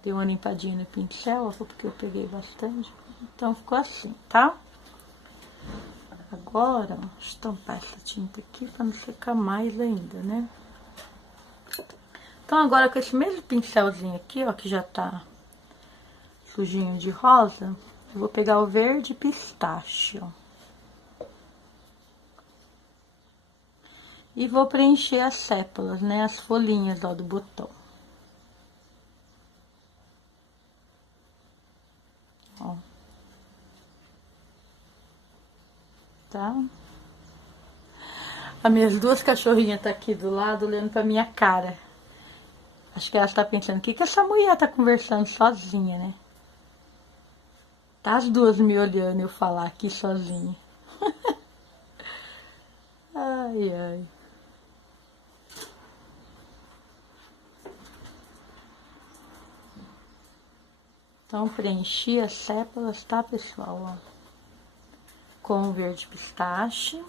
Dei uma limpadinha no pincel, porque eu peguei bastante. Então, ficou assim, tá? Agora, ó, estampar essa tinta aqui pra não secar mais ainda, né? Então, agora com esse mesmo pincelzinho aqui, ó, que já tá sujinho de rosa, eu vou pegar o verde pistache, ó. E vou preencher as sépalas, né? As folhinhas, ó, do botão. Ó. Tá? As minhas duas cachorrinhas tá aqui do lado, olhando pra minha cara. Acho que ela tá pensando, o que que essa mulher tá conversando sozinha, né? Tá as duas me olhando eu falar aqui sozinha. Ai, ai. Então, preenchi as sépalas, tá, pessoal? Ó. Com o verde pistache.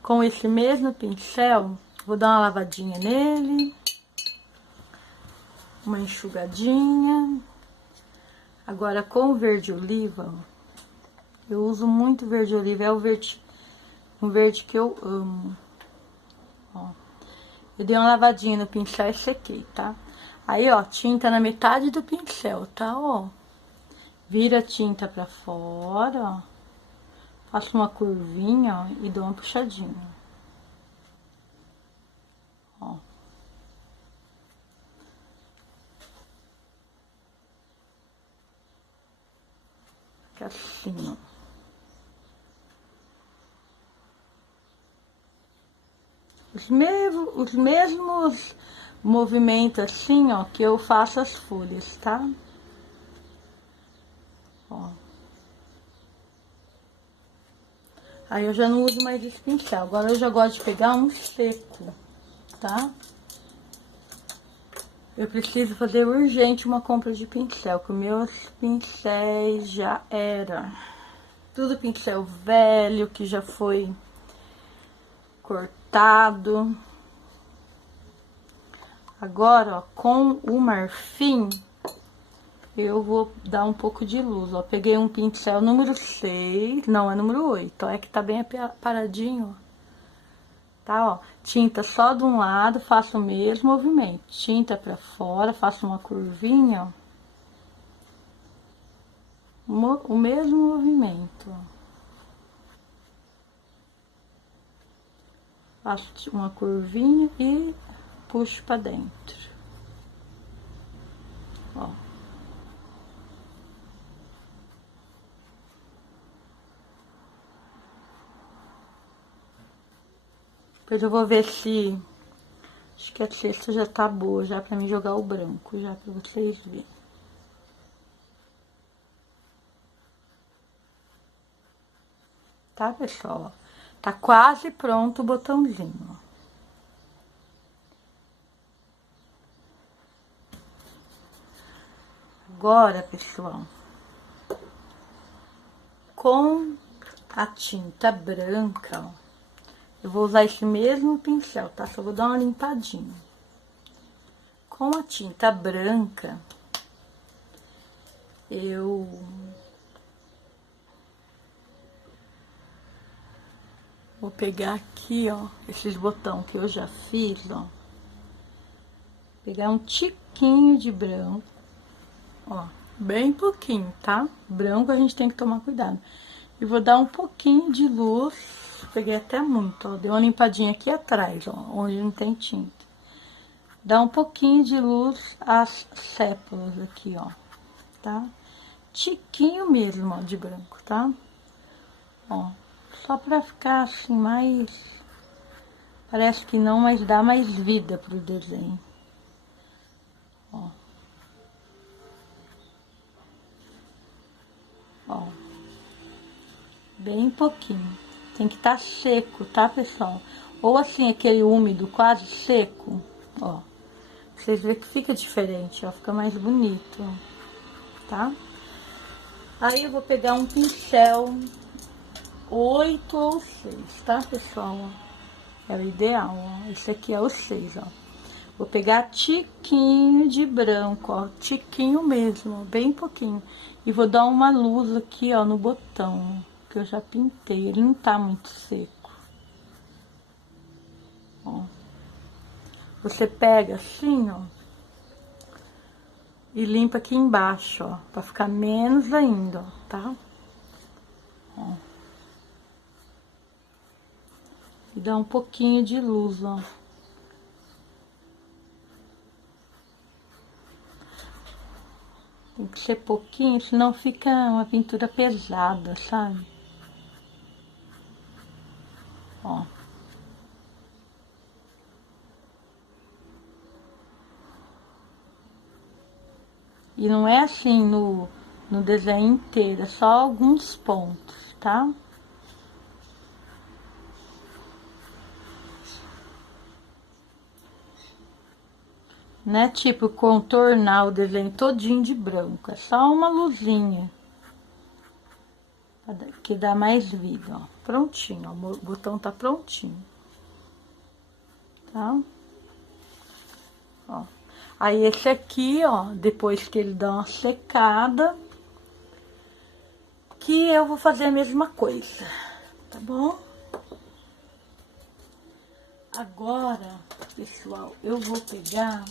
Com esse mesmo pincel, vou dar uma lavadinha nele. Uma enxugadinha. Agora, com o verde oliva, eu uso muito verde oliva. É um verde que eu amo. Ó. Eu dei uma lavadinha no pincel e sequei, tá? Aí, ó, tinta na metade do pincel, tá, ó? Vira a tinta pra fora, ó. Faço uma curvinha, ó, e dou uma puxadinha. Ó. Fica assim, ó. Os mesmos movimentos assim, ó, que eu faço as folhas, tá? Ó. Aí eu já não uso mais esse pincel. Agora eu já gosto de pegar um seco, tá? Eu preciso fazer urgente uma compra de pincel, que meus pincéis já era. Tudo pincel velho, que já foi cortado. Agora, ó, com o marfim, eu vou dar um pouco de luz, ó. Peguei um pincel número 6, não, é número 8, ó, é que tá bem paradinho, ó. Tá, ó, tinta só de um lado, faço o mesmo movimento. Tinta pra fora, faço uma curvinha, ó. O mesmo movimento, ó. Faço uma curvinha e puxo pra dentro. Ó. Depois eu vou ver se... Acho que a cesta já tá boa, já pra mim jogar o branco, já pra vocês verem. Tá, pessoal? Tá quase pronto o botãozinho, ó. Agora, pessoal, com a tinta branca, ó, eu vou usar esse mesmo pincel, tá? Só vou dar uma limpadinha. Com a tinta branca, eu vou pegar aqui, ó, esses botões que eu já fiz, ó. Pegar um tiquinho de branco, ó, bem pouquinho, tá? Branco a gente tem que tomar cuidado. E vou dar um pouquinho de luz, peguei até muito, ó, dei uma limpadinha aqui atrás, ó, onde não tem tinta. Dá um pouquinho de luz às sépalas aqui, ó, tá? Tiquinho mesmo, ó, de branco, tá? Ó, só pra ficar assim mais... Parece que não, mas dá mais vida pro desenho. Ó. Ó. Bem pouquinho. Tem que estar seco, tá, pessoal? Ou assim, aquele úmido, quase seco, ó. Vocês verem que fica diferente, ó. Fica mais bonito, ó, tá? Aí eu vou pegar um pincel 8 ou 6, tá, pessoal? É o ideal, ó. Esse aqui é o 6, ó. Vou pegar tiquinho de branco, ó. Tiquinho mesmo, ó, bem pouquinho. E vou dar uma luz aqui, ó, no botão, que eu já pintei. Ele não tá muito seco. Ó. Você pega assim, ó. E limpa aqui embaixo, ó. Pra ficar menos ainda, ó, tá? Ó. E dá um pouquinho de luz, ó. Tem que ser pouquinho, senão fica uma pintura pesada, sabe? Ó. E não é assim no desenho inteiro, é só alguns pontos, tá? Não é tipo contornar o desenho todinho de branco, é só uma luzinha. Que dá mais vida, ó. Prontinho, ó, o botão tá prontinho. Tá? Ó. Aí esse aqui, ó, depois que ele dá uma secada, que eu vou fazer a mesma coisa, tá bom? Agora, pessoal, eu vou pegar...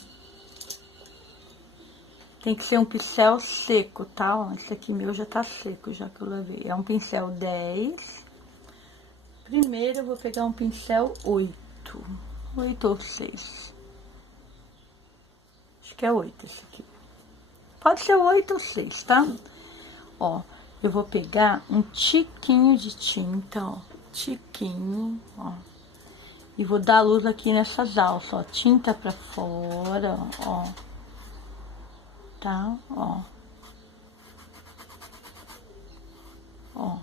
Tem que ser um pincel seco, tá? Ó, esse aqui meu já tá seco, já que eu lavei. É um pincel 10. Primeiro eu vou pegar um pincel 8. 8 ou 6. Acho que é 8 esse aqui. Pode ser 8 ou 6, tá? Ó, eu vou pegar um tiquinho de tinta, ó. Tiquinho, ó. E vou dar luz aqui nessas alças, ó. Tinta pra fora, ó. Tá? Ó. Ó.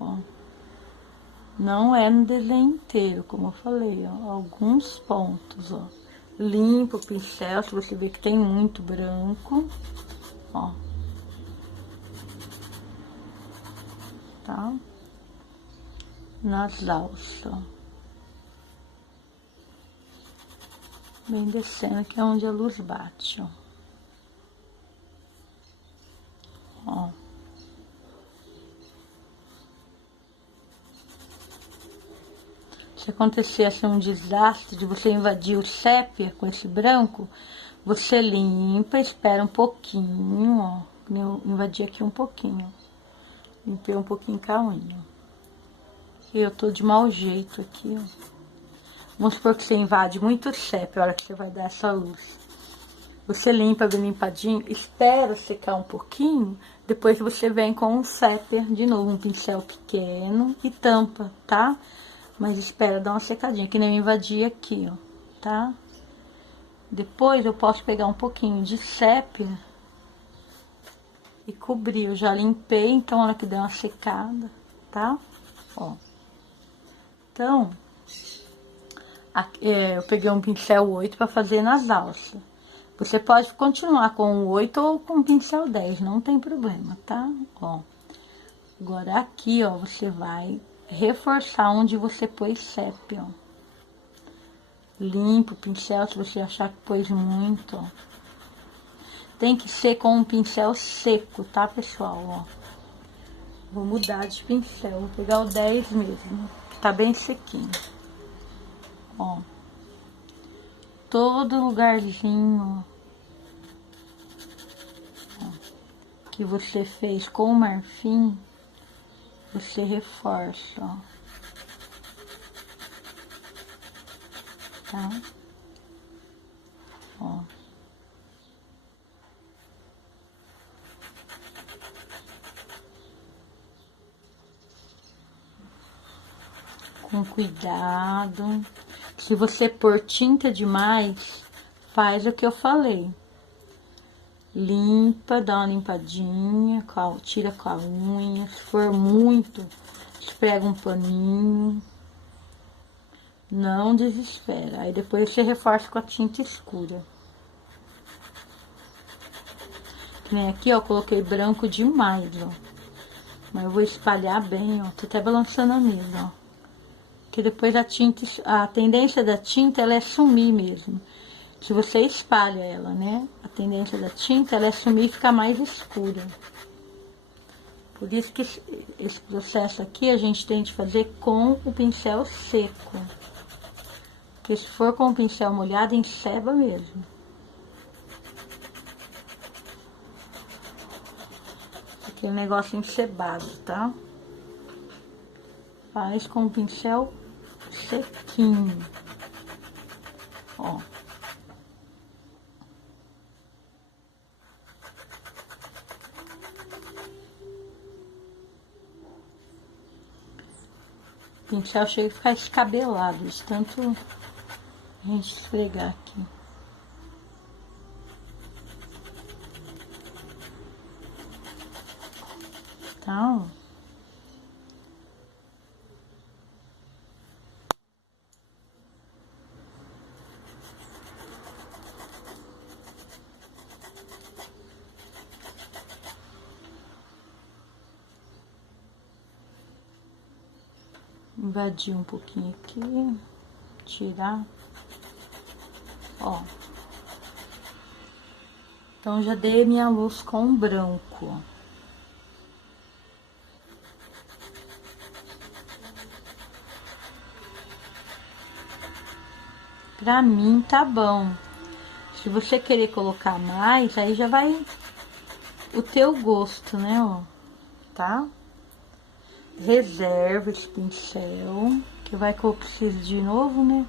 Ó. Não é no desenho inteiro, como eu falei, ó. Alguns pontos, ó. Limpa o pincel, se você ver que tem muito branco, ó. Tá? Nas alças, ó. Bem descendo, que é onde a luz bate, ó. Ó. Se acontecesse um desastre de você invadir o sépia com esse branco, você limpa, espera um pouquinho, ó. Eu invadi aqui um pouquinho. Limpei um pouquinho com a unha. E eu tô de mau jeito aqui, ó. Vamos supor que você invade muito sépia a hora que você vai dar essa luz. Você limpa bem limpadinho, espera secar um pouquinho, depois você vem com um sépia, de novo, um pincel pequeno e tampa, tá? Mas espera dar uma secadinha, que nem eu invadi aqui, ó, tá? Depois eu posso pegar um pouquinho de sépia e cobrir. Eu já limpei, então, na hora que der uma secada, tá? Ó. Então... Eu peguei um pincel 8 para fazer nas alças. Você pode continuar com o 8 ou com o pincel 10, não tem problema, tá? Ó. Agora aqui, ó, você vai reforçar onde você pôs CEP, ó. Limpa o pincel se você achar que pôs muito, ó. Tem que ser com um pincel seco, tá, pessoal, ó. Vou mudar de pincel, vou pegar o 10 mesmo, que tá bem sequinho. Ó. Todo lugarzinho, ó, que você fez com o marfim, você reforça, ó. Tá? Ó. Com cuidado. Se você pôr tinta demais, faz o que eu falei. Limpa, dá uma limpadinha, tira com a unha. Se for muito, esfrega um paninho. Não desespera. Aí depois você reforça com a tinta escura. Que nem aqui, ó, coloquei branco demais, ó. Mas eu vou espalhar bem, ó. Tô até balançando a mesa, ó. Que depois a tendência da tinta, ela é sumir mesmo. Se você espalha ela, né? A tendência da tinta, ela é sumir e ficar mais escura. Por isso que esse processo aqui a gente tem de fazer com o pincel seco. Porque se for com o pincel molhado, enceba mesmo. Aquele negócio encebado, tá? Faz com o pincel sequinho. Ó. O pincel chega a ficar escabelado, de tanto a gente esfregar aqui. Então, invadir um pouquinho aqui, tirar, ó. Então, já dei minha luz com branco. Pra mim, tá bom. Se você querer colocar mais, aí já vai o teu gosto, né, ó. Tá? Reserva esse pincel, que vai que eu preciso de novo, né?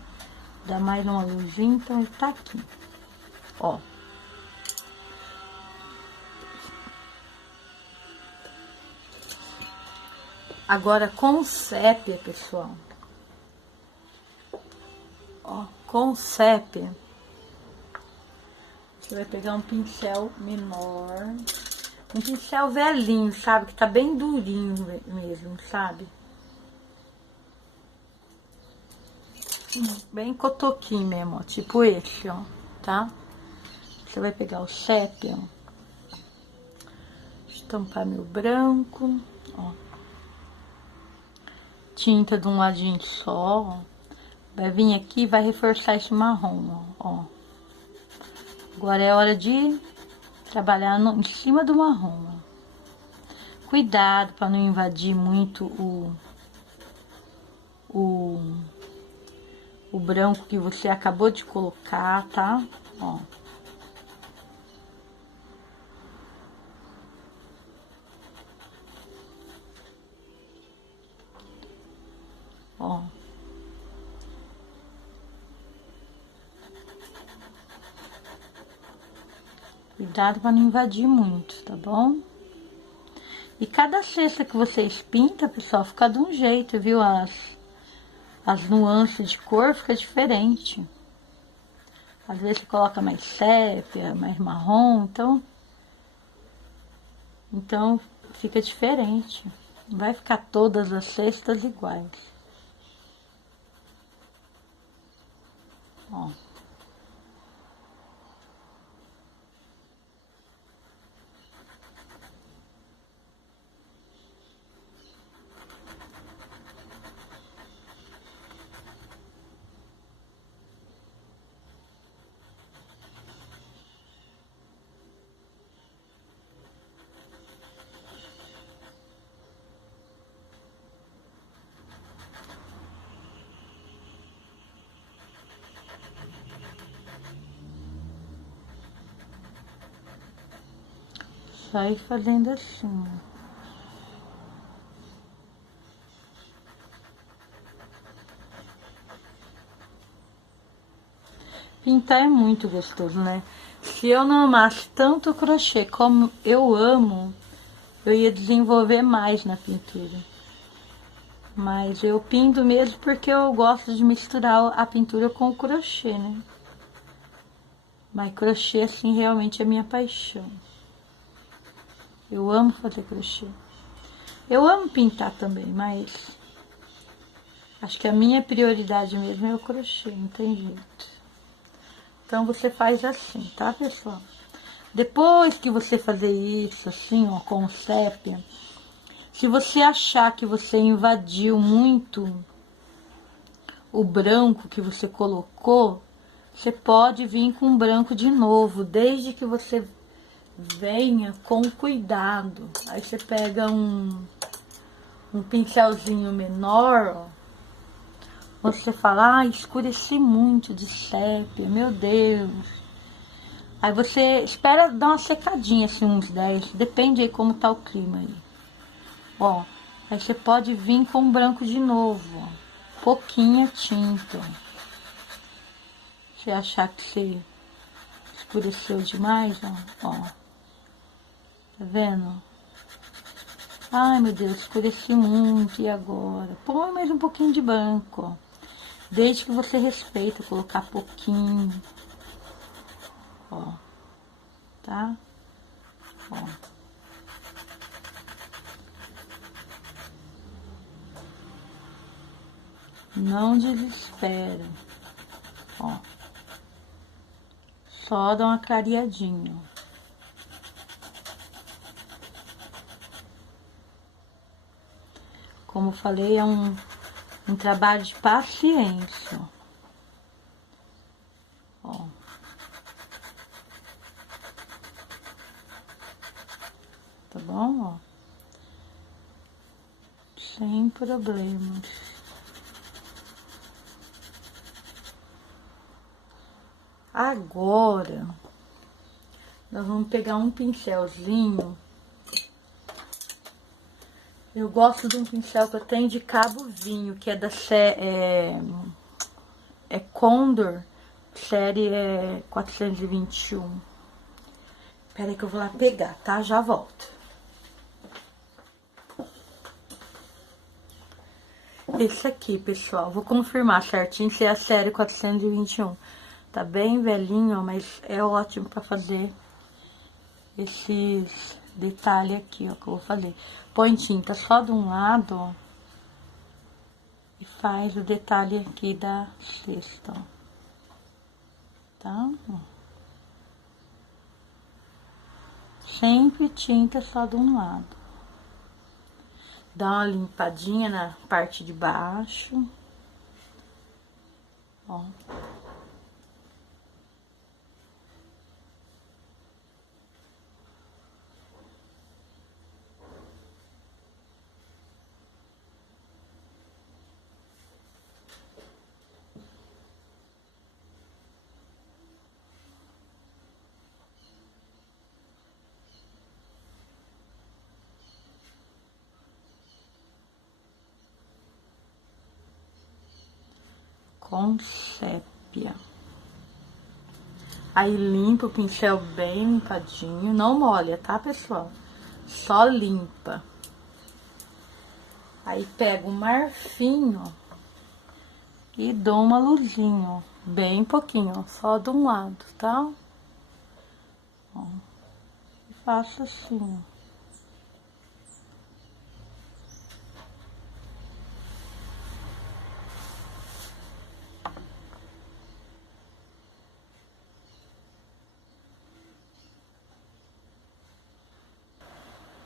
Dá mais uma luzinha, então ele tá aqui. Ó. Agora com sépia, pessoal. Ó, com sépia. Você vai pegar um pincel menor. Um pincel velhinho, sabe? Que tá bem durinho mesmo, sabe? Bem cotoquinho mesmo, ó. Tipo esse, ó. Tá? Você vai pegar o sépia, ó. Estampar meu branco, ó. Tinta de um ladinho só, ó. Vai vir aqui e vai reforçar esse marrom, ó. Agora é hora de trabalhar em cima do marrom, ó. Cuidado para não invadir muito o branco que você acabou de colocar, tá? Ó. Ó. Cuidado para não invadir muito, tá bom? E cada cesta que vocês pintam, pessoal, fica de um jeito, viu? As nuances de cor fica diferente. Às vezes você coloca mais sépia, mais marrom, então fica diferente. Não vai ficar todas as cestas iguais. ó. Sai fazendo assim, ó. Pintar é muito gostoso, né? Se eu não amasse tanto o crochê como eu amo, eu ia desenvolver mais na pintura. Mas eu pinto mesmo porque eu gosto de misturar a pintura com o crochê, né? Mas crochê, assim, realmente é minha paixão. Eu amo fazer crochê. Eu amo pintar também, mas acho que a minha prioridade mesmo é o crochê, não tem jeito. Então você faz assim, tá, pessoal? Depois que você fazer isso, assim, ó, com o sépia, se você achar que você invadiu muito o branco que você colocou, você pode vir com branco de novo, desde que você venha com cuidado. Aí você pega um pincelzinho menor, ó. Você fala, ah, escureci muito de sépia, meu Deus. Aí você espera dar uma secadinha, assim, uns 10, depende aí como tá o clima aí. Ó, aí você pode vir com branco de novo, ó. Pouquinha tinta. Se achar que você escureceu demais, ó. Tá vendo? Ai, meu Deus, escureci muito, e agora? Põe mais um pouquinho de branco, ó. Desde que você respeita, colocar pouquinho. Ó. Tá? Ó. Não desespera. Ó. Só dá uma clareadinha. Como eu falei, é um trabalho de paciência. Ó. Tá bom? Ó. Sem problemas. Agora, nós vamos pegar um pincelzinho. Eu gosto de um pincel que eu tenho de cabo vinho, que é da Condor, série 421. Pera aí que eu vou lá pegar, tá? Já volto. Esse aqui, pessoal, vou confirmar certinho se é a série 421. Tá bem velhinho, mas é ótimo pra fazer esses detalhes aqui, ó, que eu vou fazer. Põe tinta só de um lado, ó, e faz o detalhe aqui da cesta, ó. Tá? Ó. Sempre tinta só de um lado. Dá uma limpadinha na parte de baixo. Ó. Com sépia. Aí limpa o pincel bem limpadinho, não molha, tá, pessoal? Só limpa. Aí pega o marfim, ó, e dou uma luzinha, ó, bem pouquinho, ó, só de um lado, tá? Ó, e faço assim, ó.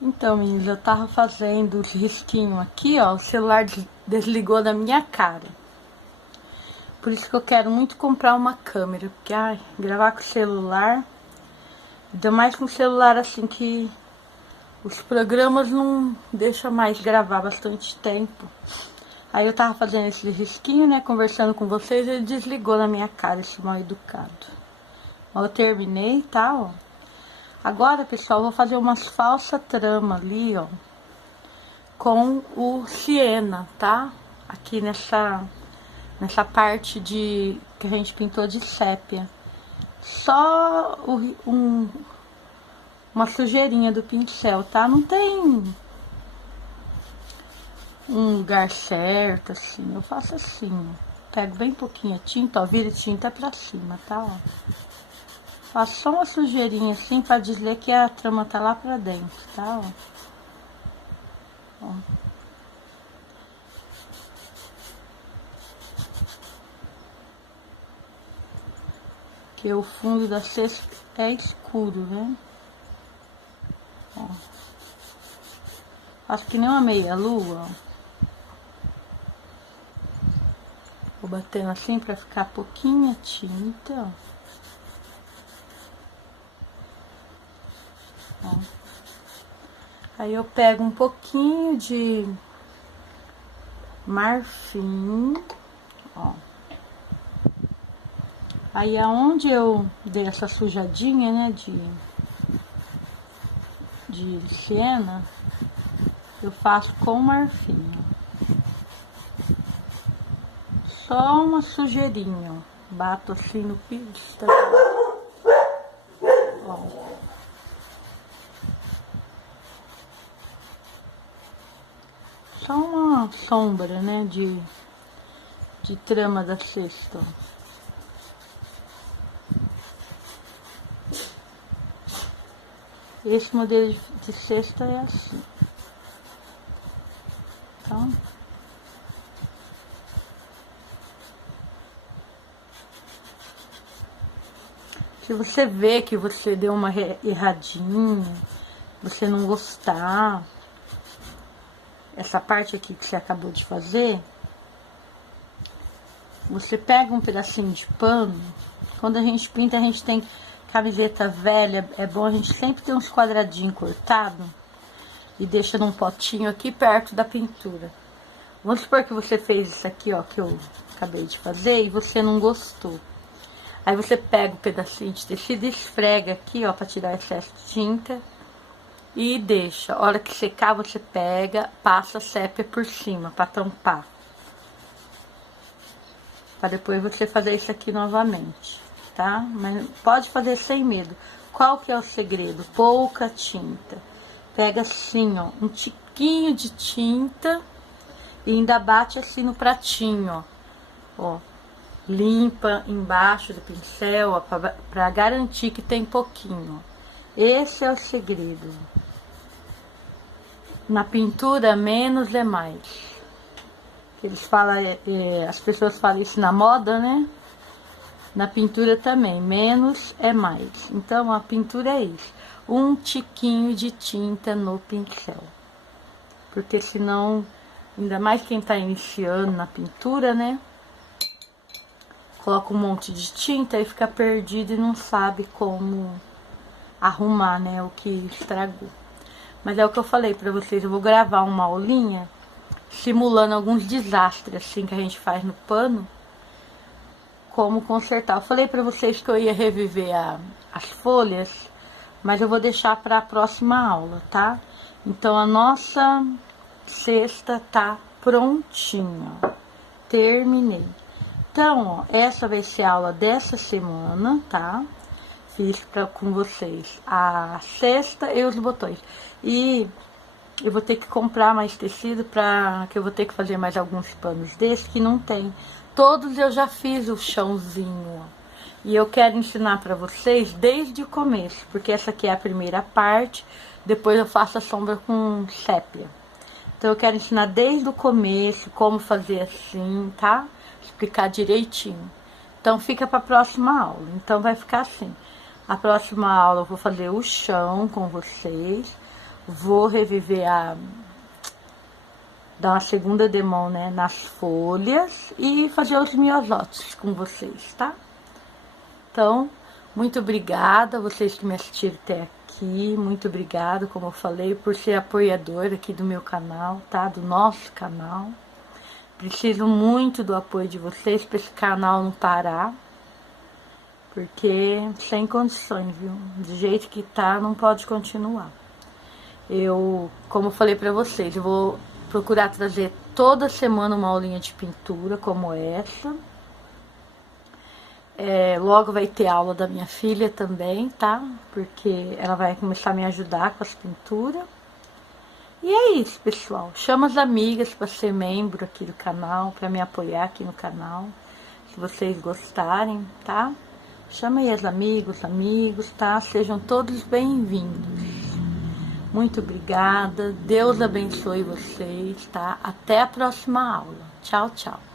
Então, meninas, eu tava fazendo os risquinhos aqui, ó. O celular desligou da minha cara. Por isso que eu quero muito comprar uma câmera. Porque, ai, gravar com o celular... Ainda mais com o celular assim que... Os programas não deixam mais gravar bastante tempo. Aí eu tava fazendo esse risquinho, né? Conversando com vocês, ele desligou na minha cara, esse mal educado. Eu terminei, tá, ó. Agora, pessoal, eu vou fazer umas falsas tramas ali, ó. Com o siena, tá? Aqui nessa parte de... Que a gente pintou de sépia. Só uma sujeirinha do pincel, tá? Não tem um lugar certo, assim. Eu faço assim, ó. Pego bem pouquinho a tinta, ó. Vira tinta pra cima, tá, ó. Faço só uma sujeirinha assim pra dizer que a trama tá lá pra dentro, tá, ó. Ó. Que o fundo da cesta é escuro, né? Ó. Faço que nem uma meia lua, ó. Vou batendo assim pra ficar pouquinha tinta, ó. Ó. Aí eu pego um pouquinho de marfim, ó. Aí aonde eu dei essa sujadinha, né, de siena, eu faço com marfim, ó. Só uma sujeirinha, ó. Bato assim no piso, tá? Ó. Só uma sombra, né, de trama da cesta, ó. Esse modelo de cesta é assim. Então, se você vê que você deu uma erradinha, você não gostar, essa parte aqui que você acabou de fazer, você pega um pedacinho de pano. Quando a gente pinta, a gente tem camiseta velha, é bom a gente sempre ter uns quadradinhos cortados e deixa num potinho aqui perto da pintura. Vamos supor que você fez isso aqui, ó, que eu acabei de fazer e você não gostou. Aí você pega o pedacinho de tecido e esfrega aqui, ó, pra tirar excesso de tinta e deixa. A hora que secar, você pega, passa a sépia por cima pra tampar. Pra depois você fazer isso aqui novamente, tá? Mas pode fazer sem medo. Qual que é o segredo? Pouca tinta. Pega assim, ó, um tiquinho de tinta e ainda bate assim no pratinho, ó. Limpa embaixo do pincel, ó, pra garantir que tem pouquinho. Esse é o segredo. Na pintura, menos é mais. Eles falam, as pessoas falam isso na moda, né? Na pintura também, menos é mais. Então, a pintura é isso. Um tiquinho de tinta no pincel. Porque senão, ainda mais quem tá iniciando na pintura, né? Coloca um monte de tinta e fica perdido e não sabe como arrumar, né? O que estragou. Mas é o que eu falei pra vocês, eu vou gravar uma aulinha simulando alguns desastres, assim, que a gente faz no pano. Como consertar. Eu falei pra vocês que eu ia reviver as folhas, mas eu vou deixar pra próxima aula, tá? Então, a nossa cesta tá prontinha. Terminei. Então, ó, essa vai ser a aula dessa semana, tá? Fiz com vocês a cesta e os botões. E eu vou ter que comprar mais tecido que eu vou ter que fazer mais alguns panos desses que não tem. Todos eu já fiz o chãozinho, ó. E eu quero ensinar pra vocês desde o começo, porque essa aqui é a primeira parte, depois eu faço a sombra com sépia. Então eu quero ensinar desde o começo como fazer assim, tá? Explicar direitinho. Então fica para a próxima aula. Então vai ficar assim. A próxima aula eu vou fazer o chão com vocês. Vou reviver dar uma segunda demão, né, nas folhas e fazer os miosotes com vocês, tá? Então, muito obrigada a vocês que me assistiram até aqui, muito obrigada, como eu falei, por ser apoiador aqui do meu canal, tá? Do nosso canal. Preciso muito do apoio de vocês para esse canal não parar, porque sem condições, viu? Do jeito que tá, não pode continuar. Como eu falei pra vocês, eu vou procurar trazer toda semana uma aulinha de pintura como essa. Logo vai ter aula da minha filha também, tá? Porque ela vai começar a me ajudar com as pinturas. E é isso, pessoal. Chama as amigas para ser membro aqui do canal, para me apoiar aqui no canal. Se vocês gostarem, tá? Chama aí as amigos, tá? Sejam todos bem-vindos. Muito obrigada. Deus abençoe vocês, tá? Até a próxima aula. Tchau, tchau.